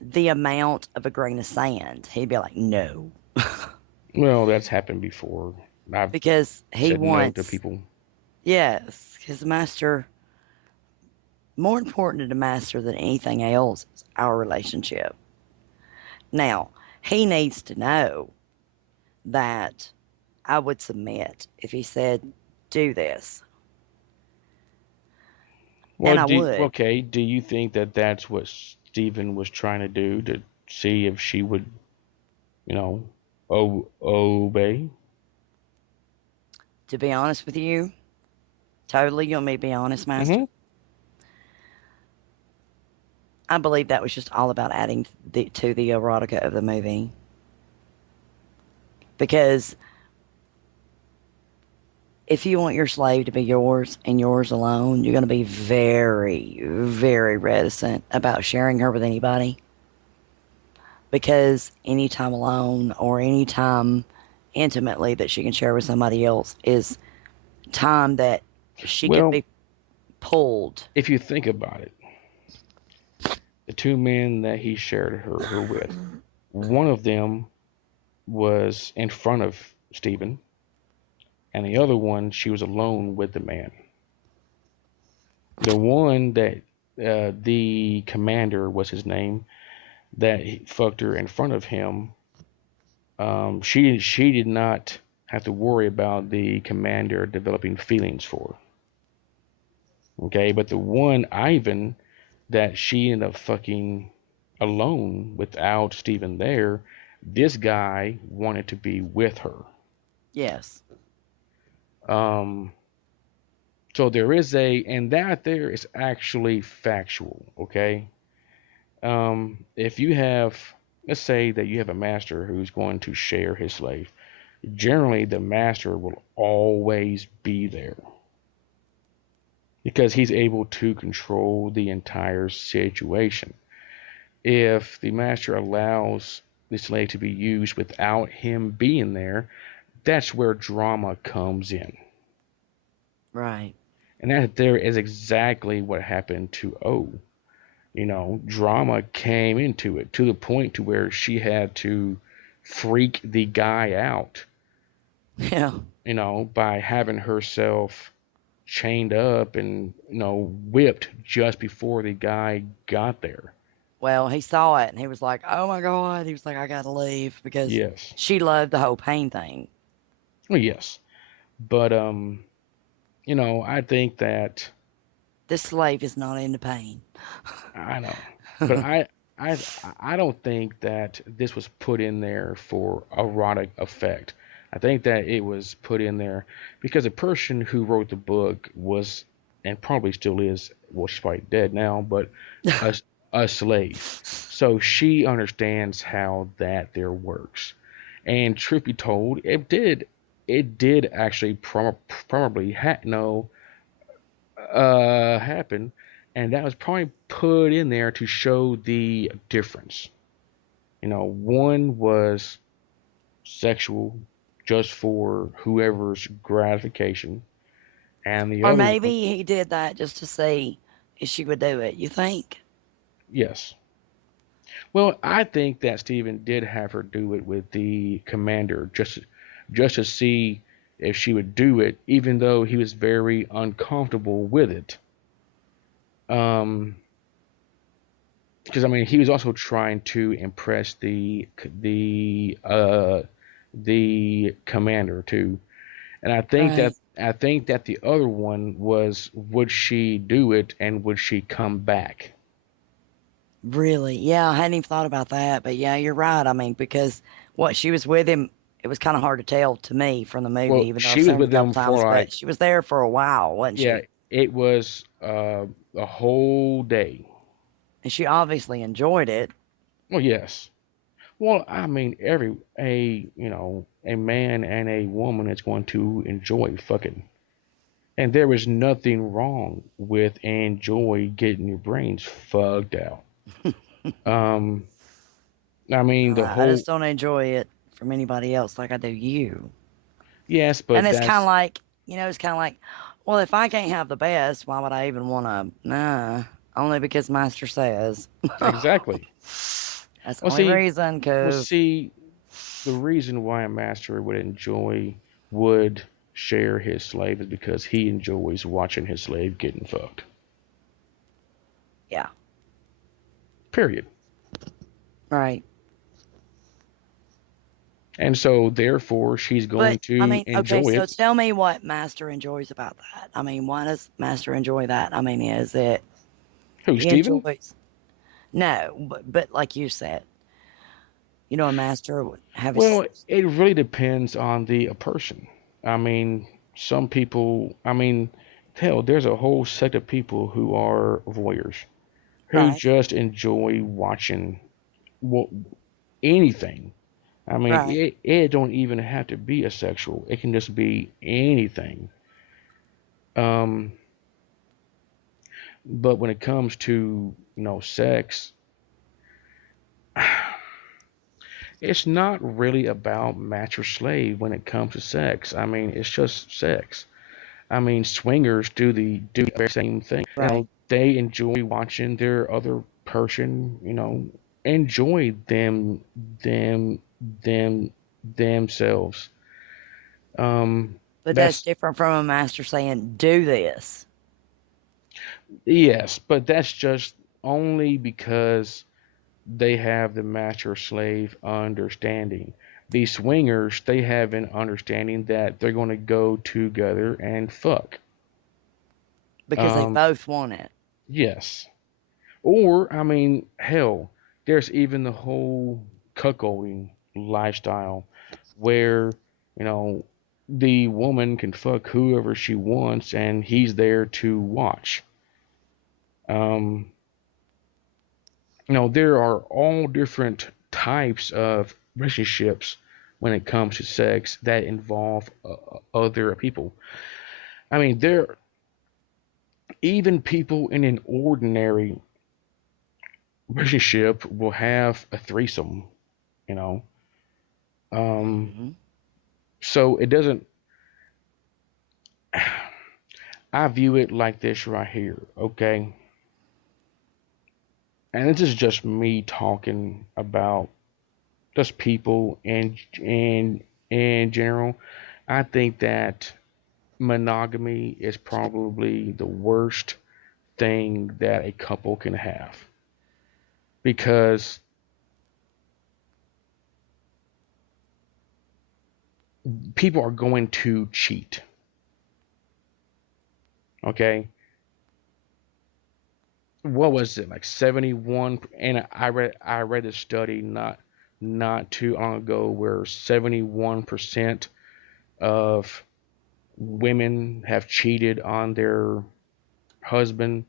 the amount of a grain of sand, he'd be like, no. Well, that's happened before. I've Because he said no to wants, people. yes, his master, more important to master than anything else is our relationship. Now, he needs to know that I would submit if he said, do this. Well, And I would. okay, do you think that that's what Stephen was trying to do to see if she would, you know, obey? To be honest with you, totally, you want me to be honest, Master? Mm-hmm. I believe that was just all about adding to the erotica of the movie. Because if you want your slave to be yours and yours alone, you're going to be very, very reticent about sharing her with anybody. Because any time alone or any time intimately that she can share with somebody else is time that she could Well, be pulled. if you think about it, the two men that he shared her with, one of them was in front of Stephen, and the other one she was alone with the man. The one that the commander was his name that he fucked her in front of him. She did not have to worry about the commander developing feelings for her. Okay, but the one Ivan that she ended up fucking alone without Stephen there, this guy wanted to be with her. Yes. Um, so there is a, and that there is actually factual. Okay, if you have, let's say that you have a master who's going to share his slave, generally the master will always be there because he's able to control the entire situation. If the master allows the slave to be used without him being there, that's where drama comes in. Right. And that there is exactly what happened to O. Drama came into it to the point to where she had to freak the guy out, Yeah. by having herself chained up and, whipped just before the guy got there. Well, he saw it and he was like, oh my God. He was like, I got to leave because Yes. she loved the whole pain thing. Well, yes. But I think that This slave is not into pain. I know. But I I don't think that this was put in there for erotic effect. I think that it was put in there because the person who wrote the book was, and probably still is, well, she's probably dead now, but a, a slave. So she understands how that there works. And truth be told, it did actually probably no happen, and that was probably put in there to show the difference. One was sexual, just for whoever's gratification, and the Or other one, maybe he did that just to see if she would do it. You think? yes. Well, I think that Stephen did have her do it with the commander, just to see if she would do it, even though he was very uncomfortable with it. Um, because I mean he was also trying to impress the commander too, and Right. I think that the other one was, would she do it and would she come back? Really? Yeah, I hadn't even thought about that. But yeah, you're right. I mean, because what she was with him, it was kind of hard to tell to me from the movie, Well, even though I've she was seen it a with couple them for times. But like, she was there for a while, wasn't yeah, she? it was a whole day. And she obviously enjoyed it. Well, yes. Well, I mean, a man and a woman is going to enjoy fucking. And there is nothing wrong with enjoy getting your brains fucked out. Um, I mean All the right. I whole, just don't enjoy it from anybody else like I do you. yes, And but it's kind of that's like, it's kind of like, well, if I can't have the best, why would I even want to? Nah, only because Master says. exactly. That's the Well, only see, reason, well, because, see, the reason why a master would share his slave is because he enjoys watching his slave getting fucked. yeah, Period. right. And so therefore, she's But going I to mean, okay, enjoy so it. tell me what Master enjoys about that. I mean, why does Master enjoy that? I mean, is it Who, he Stephen? enjoys? No, but like you said, a Master would have his. Well, it really depends on the person. I mean, Some people, I mean, hell, there's a whole sect of people who are voyeurs, who Right, just enjoy watching anything. I mean, right. it don't even have to be a sexual. It can just be anything. Um, but when it comes to, sex, it's not really about match or slave when it comes to sex. I mean, it's just sex. I mean, swingers do the very same thing. Right. They enjoy watching their other person, enjoy them, them, themselves. But that's That's different from a master saying, do this. Yes, but that's just only because they have the master slave understanding. The swingers, they have an understanding that they're going to go together and fuck. Because they Um, both want it. yes. Or, I mean, hell, there's even the whole cuckolding lifestyle where, you know, the woman can fuck whoever she wants and he's there to watch. Um, there are all different types of relationships when it comes to sex that involve other people. I mean, there even people in an ordinary relationship will have a threesome, you know. Um, Hmm. so it doesn't. I view it like this right here, okay? And this is just me talking about just people in general. I think that monogamy is probably the worst thing that a couple can have because people are going to cheat. Okay, what was it like 71? And I read a study not too long ago where 71% of women have cheated on their husband,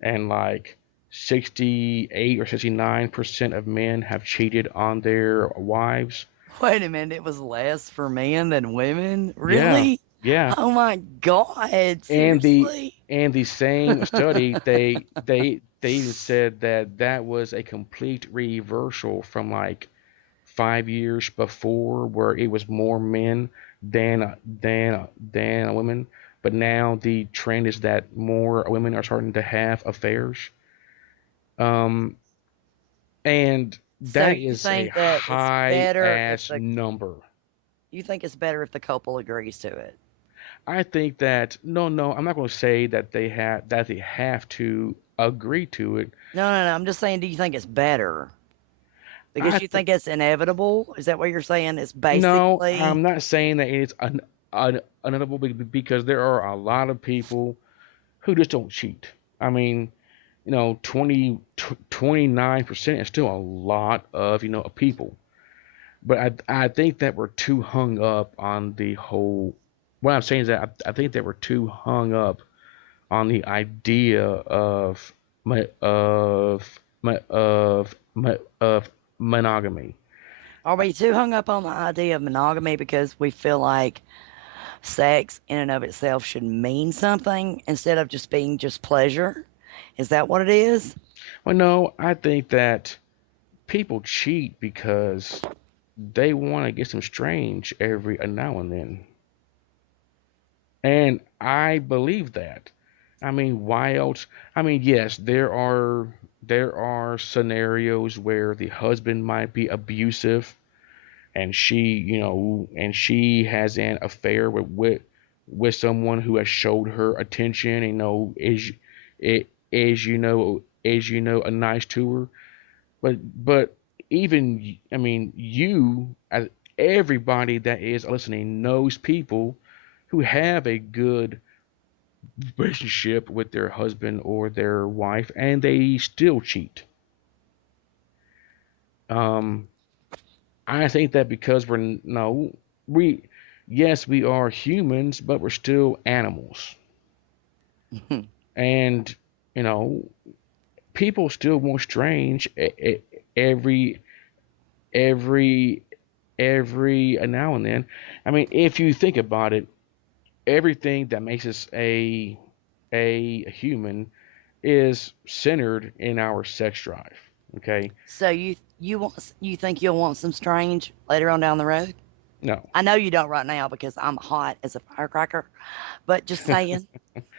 and like 68 or 69% of men have cheated on their wives. Wait a minute, it was less for men than women? Yeah, Really? yeah. Oh my God, And the seriously? and the same study, they even said that that was a complete reversal from like 5 years before, where it was more men than women. But now the trend is that more women are starting to have affairs. Um, and So that you is a think that it's high better if ass number. the couple agrees to it? I think that no, I'm not going to say that they have to agree to it. No, no, no. I'm just saying, do you think it's better? I Because you th- think it's inevitable? Is that what you're saying? It's No, basically. I'm not saying that it's unethical because there are a lot of people who just don't cheat. I mean, 29% is still a lot of people. But I think that we're too hung up on the whole. What I'm saying is that I think that we're too hung up on the idea of of monogamy. Are we too hung up on the idea of monogamy because we feel like sex in and of itself should mean something instead of just being just pleasure? Is that what it is? Well, no, I think that people cheat because they want to get some strange every now and then. And I believe that. I mean, why else? I mean, yes, there are scenarios where the husband might be abusive, and she has an affair with someone who has showed her attention, is a nice to her. But even, I mean, as everybody that is listening knows people who have a good relationship with their husband or their wife, and they still cheat. Um, I think that because we yes, we are humans, but we're still animals. And, you know, people still want strange every, every, every now and then. I mean, if you think about it, everything that makes us a human is centered in our sex drive. Okay? So you think you'll want some strange later on down the road? No. I know you don't right now because I'm hot as a firecracker, but just saying.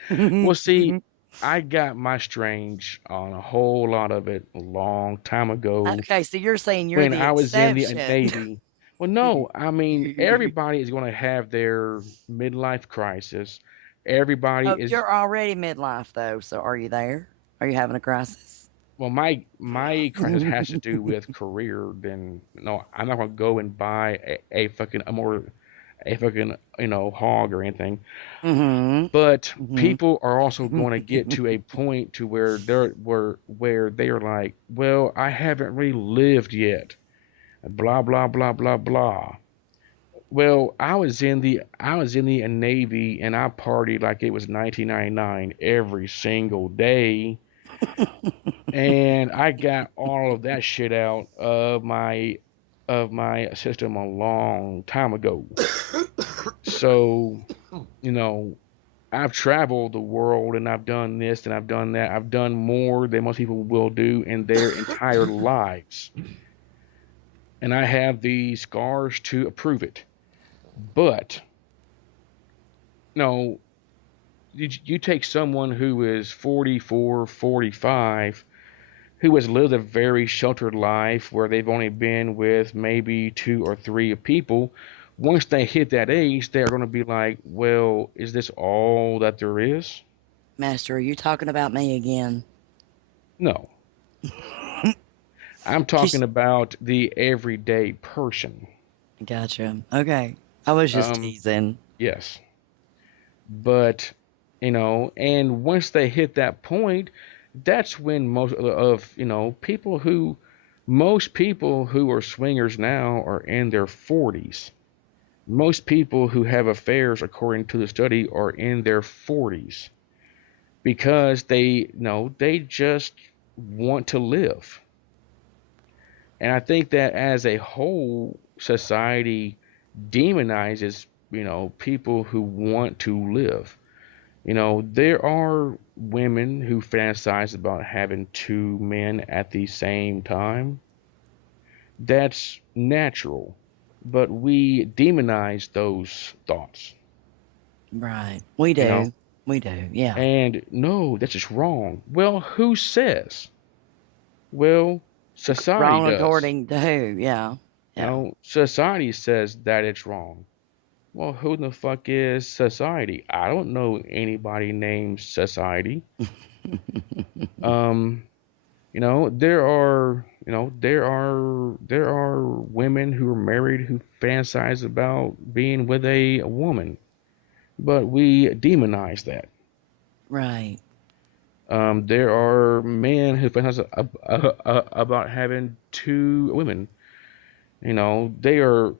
Well, see, I got my strange on a whole lot of it a long time ago Okay, so you're saying you're when the I was in the exception. Navy. Well, no, I mean, everybody is going to have their midlife crisis. Everybody Oh, is, you're already midlife though, so are you there? Are you having a crisis? well, my crisis has to do with career. Then, no, I'm not going to go and buy a fucking a more a fucking hog or anything. Mm-hmm. But Mm-hmm. people are also going to get to a point to where they are like, well, I haven't really lived yet. Blah blah blah blah blah. Well, I was in the Navy and I partied like it was 1999 every single day, and I got all of that shit out of my system a long time ago. So, you know, I've traveled the world and I've done this and I've done that. I've done more than most people will do in their entire lives. And I have the scars to prove it. But, no, you take someone who is 44, 45, who has lived a very sheltered life where they've only been with maybe two or three people. Once they hit that age, they're going to be like, well, is this all that there is? Master, are you talking about me again? No. I'm 'Cause- talking about the everyday person. Gotcha. Okay. I was just Um, teasing. yes. But, and once they hit that point, that's when most people who are swingers now are in their 40s. Most people who have affairs, according to the study, are in their 40s because they just want to live. And I think that as a whole, society demonizes, people who want to live. There are women who fantasize about having two men at the same time. That's natural, but we demonize those thoughts, Right. We you know? do. We do. Yeah. And no, that's just wrong. Well, who says? Well, society Wrong does. according to who? Yeah. Yeah. Society says that it's wrong. Well, who the fuck is society? I don't know anybody named society. Um, there are women who are married who fantasize about being with a woman, but we demonize that. Right. There are men who fantasize about having two women. They're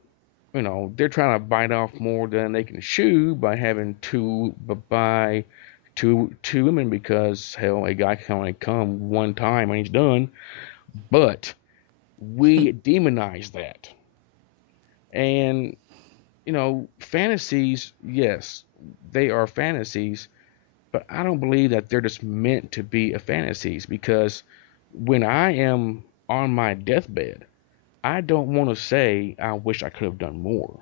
trying to bite off more than they can chew by having two women because hell, a guy can only come one time and he's done. But we demonize that. And fantasies, yes, they are fantasies, but I don't believe that they're just meant to be a fantasies because when I am on my deathbed, I don't want to say I wish I could have done more.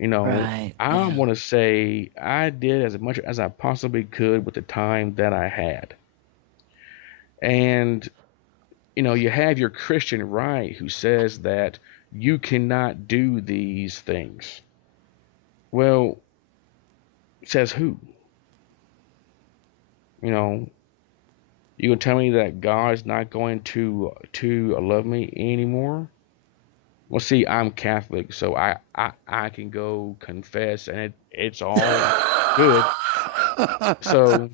Right. I Yeah. want to say I did as much as I possibly could with the time that I had. And you have your Christian right who says that you cannot do these things. Well, says who? You know, you gonna tell me that God is not going to love me anymore? Well, see, I'm Catholic, so I can go confess, and it's all good. So,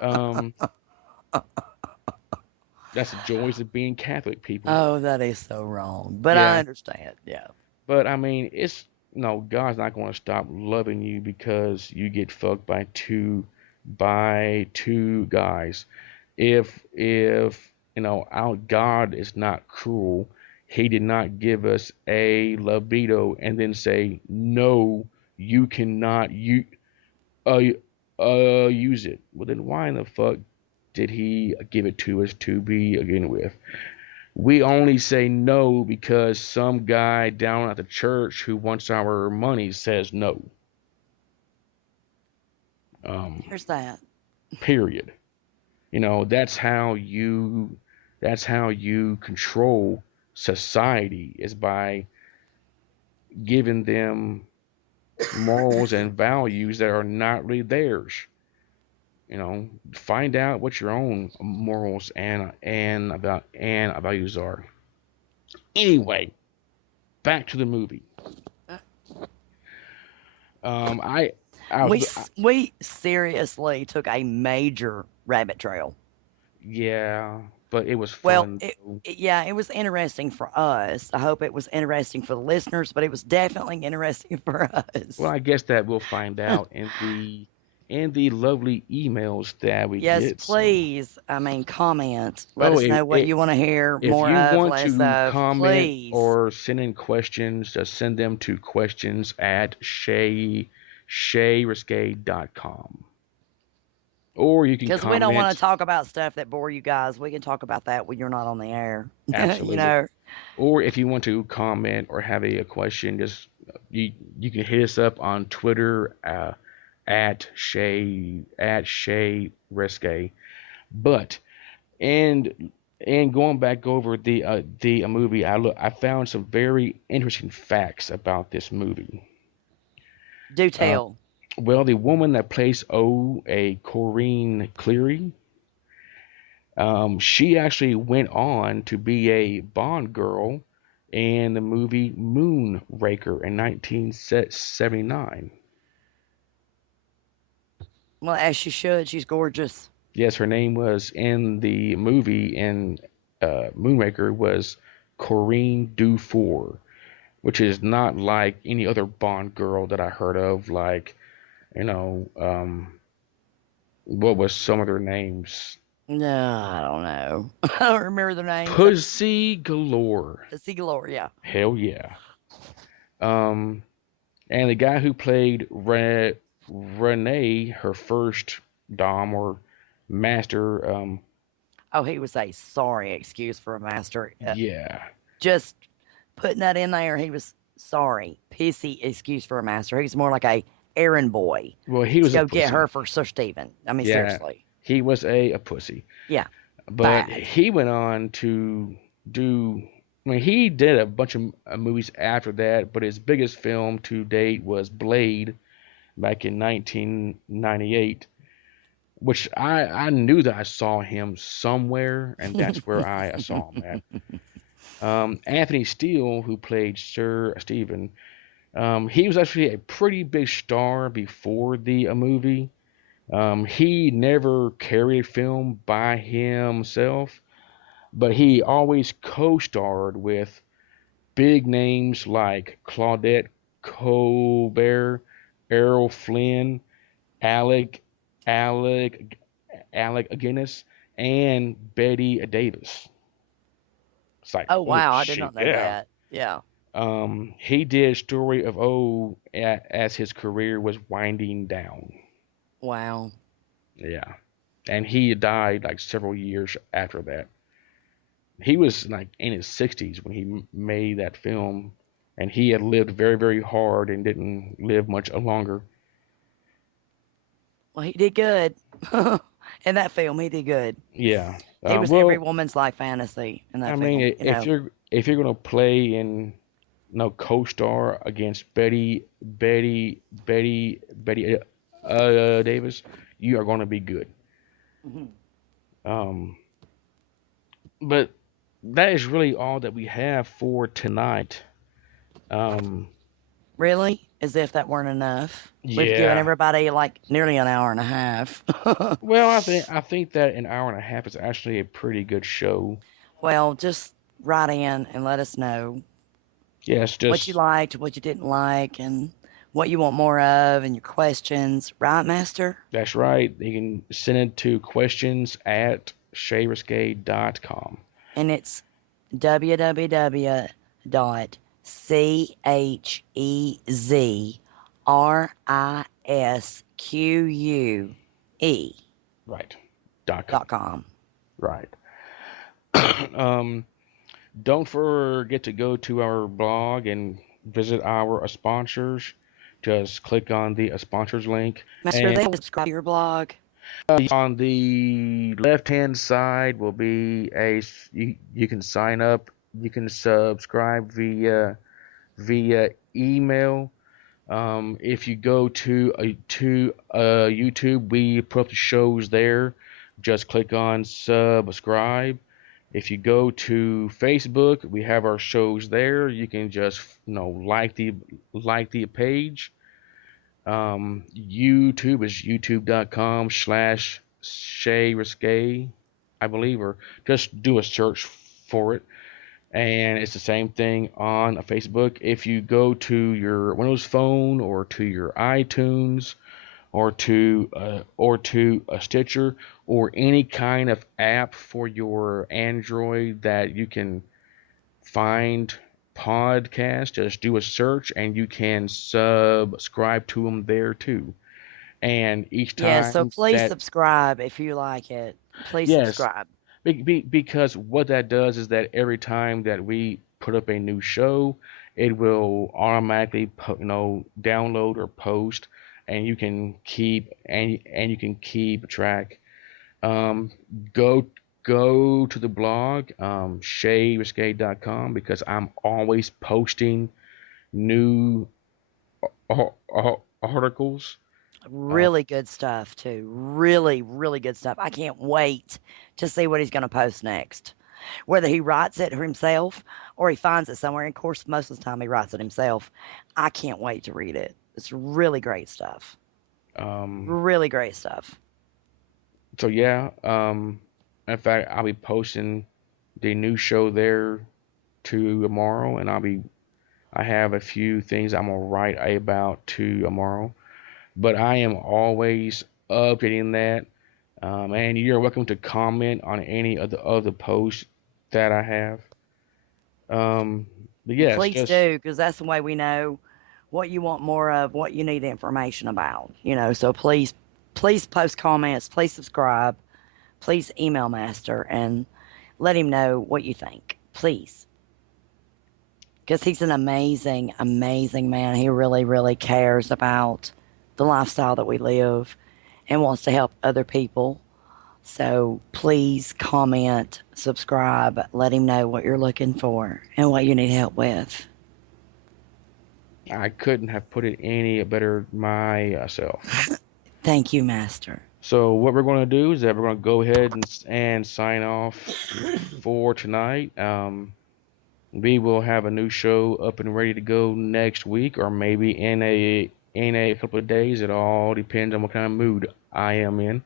um, that's the joys of being Catholic, people. Oh, that is so wrong. But I Yeah, understand. Yeah. but I mean, it's no, God's not going to stop loving you because you get fucked by two guys. If our God is not cruel, He did not give us a libido and then say no, you cannot uh use it. Well, then why in the fuck did He give it to us to begin with? We only say no because some guy down at the church who wants our money says no. Um, There's that. period. That's how you control society is by giving them morals and values that are not really theirs. Find out what your own morals and values are. Anyway, back to the movie. Uh, I I was We we seriously took a major rabbit trail. yeah, but it was Well, fun though. yeah, it was interesting for us. I hope it was interesting for the listeners, but it was definitely interesting for Well, us. I guess that we'll find out in the lovely emails that we Yes, get. So, please. I mean, comment. Let oh, us know what you want to hear if more you of, want less to of. comment Please. or send in questions, just send them to questions at shayrisque.com. Or you can Because we don't want to comment talk about stuff that bore you guys. We can talk about that when you're not on the air. you absolutely. know, Or if you want to comment or have a question, just you can hit us up on Twitter at Shay Risque. But and and going back over the movie, I found some very interesting facts about this movie. do Uh, tell. well, the woman that plays a Corinne Cleary, she actually went on to be a Bond girl in the movie Moonraker in 1979. Well, as she should. She's gorgeous. Yes, her name was in the movie in Moonraker was Corinne Dufour, which is not like any other Bond girl that I heard of. Like, what was some of their names? No, I don't know. I don't remember their names. I just Pussy Galore. see Gloria. Hell yeah. Um, and the guy who played Renee, her first dom or master, Oh, he was a sorry excuse for a master. yeah. Just putting that in there. He was sorry. Pissy excuse for a master. He was more like a errand boy Well, he to was a go get her pussy. for Sir Stephen. I mean, Yeah, seriously. he was a pussy. Yeah, But bad. he went on to do. I mean, he did a bunch of movies after that, but his biggest film to date was Blade back in 1998, which I knew that I saw him somewhere, and that's where I saw him at. Anthony Steele, who played Sir Stephen, he was actually a pretty big star before the movie. He never carried film by himself, but he always co-starred with big names like Claudette Colbert, Errol Flynn, Alec, Alec, Alec Guinness, and Betty Davis. It's like, Oh, oh wow. I did shit, not know yeah. that. Yeah. He did Story of O as his career was winding down. Wow. Yeah, and he died like several years after that. He was like in his 60s when he made that film, and he had lived very, very hard and didn't live much longer. Well, he did good. In that film, he did good. Yeah. He was every Well, woman's life fantasy in I that mean, film. if you're gonna play in no co-star against Betty Davis, you are gonna be good. Mhm. Um, but that is really all that we have for tonight. Um, Really? As if that weren't enough. We've given yeah. everybody like nearly an hour and a half. Well, I think that an hour and a half is actually a pretty good show. Well, just write in and let us know. Yes, What you just liked, what you didn't like, and what you want more of, and your questions. Right, Master? that's right. You can send it to questions at shayrisque.com. And it's Right. Dot com. www.cezrisque.com. Right. um, don't forget to go to our blog and visit our sponsors. Just click on the sponsors link, Master, and they will subscribe to your blog. on the left-hand side will be you can sign up. You can subscribe via email. If you go to YouTube, we put up the shows there. Just click on subscribe. If you go to Facebook, we have our shows there. You can just like the page. YouTube is youtube.com/Shay Risque, I believe, or just do a search for it. And it's the same thing on Facebook. If you go to your Windows Phone or to your iTunes or to a Stitcher or any kind of app for your Android that you can find podcast, just do a search and you can subscribe to them there too. And each Yeah, so time please that, subscribe if you like it. Please yes, subscribe. because what that does is that every time that we put up a new show, it will automatically download or post, and you can keep track. Um, go go to the blog, shayrisque.com, because I'm always posting new articles. Uh, Really good stuff, too. Really, really good stuff. I can't wait to see what he's going to post next. Whether he writes it himself or he finds it somewhere. And of course, most of the time he writes it himself. I can't wait to read it. It's really great stuff. um, Really great stuff. so yeah, in fact, I'll be posting the new show there tomorrow, and I have a few things I'm gonna write about tomorrow. But I am always updating that, and you're welcome to comment on any of the posts that I have. Um, but And yes, please just do, because that's the way we know what you want more of, what you need information about. So please, please post comments, please subscribe, please email Master and let him know what you think. Please. Because he's an amazing, amazing man. He really, really cares about the lifestyle that we live and wants to help other people. So please comment, subscribe, let him know what you're looking for and what you need help with. I couldn't have put it any better myself. Thank you, Master. So what we're going to do is that we're going to go ahead and sign off for tonight. We will have a new show up and ready to go next week, or maybe in a couple of days. It all depends on what kind of mood I am in.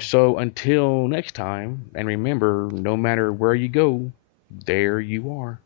So until next time, and remember, no matter where you go, there you are.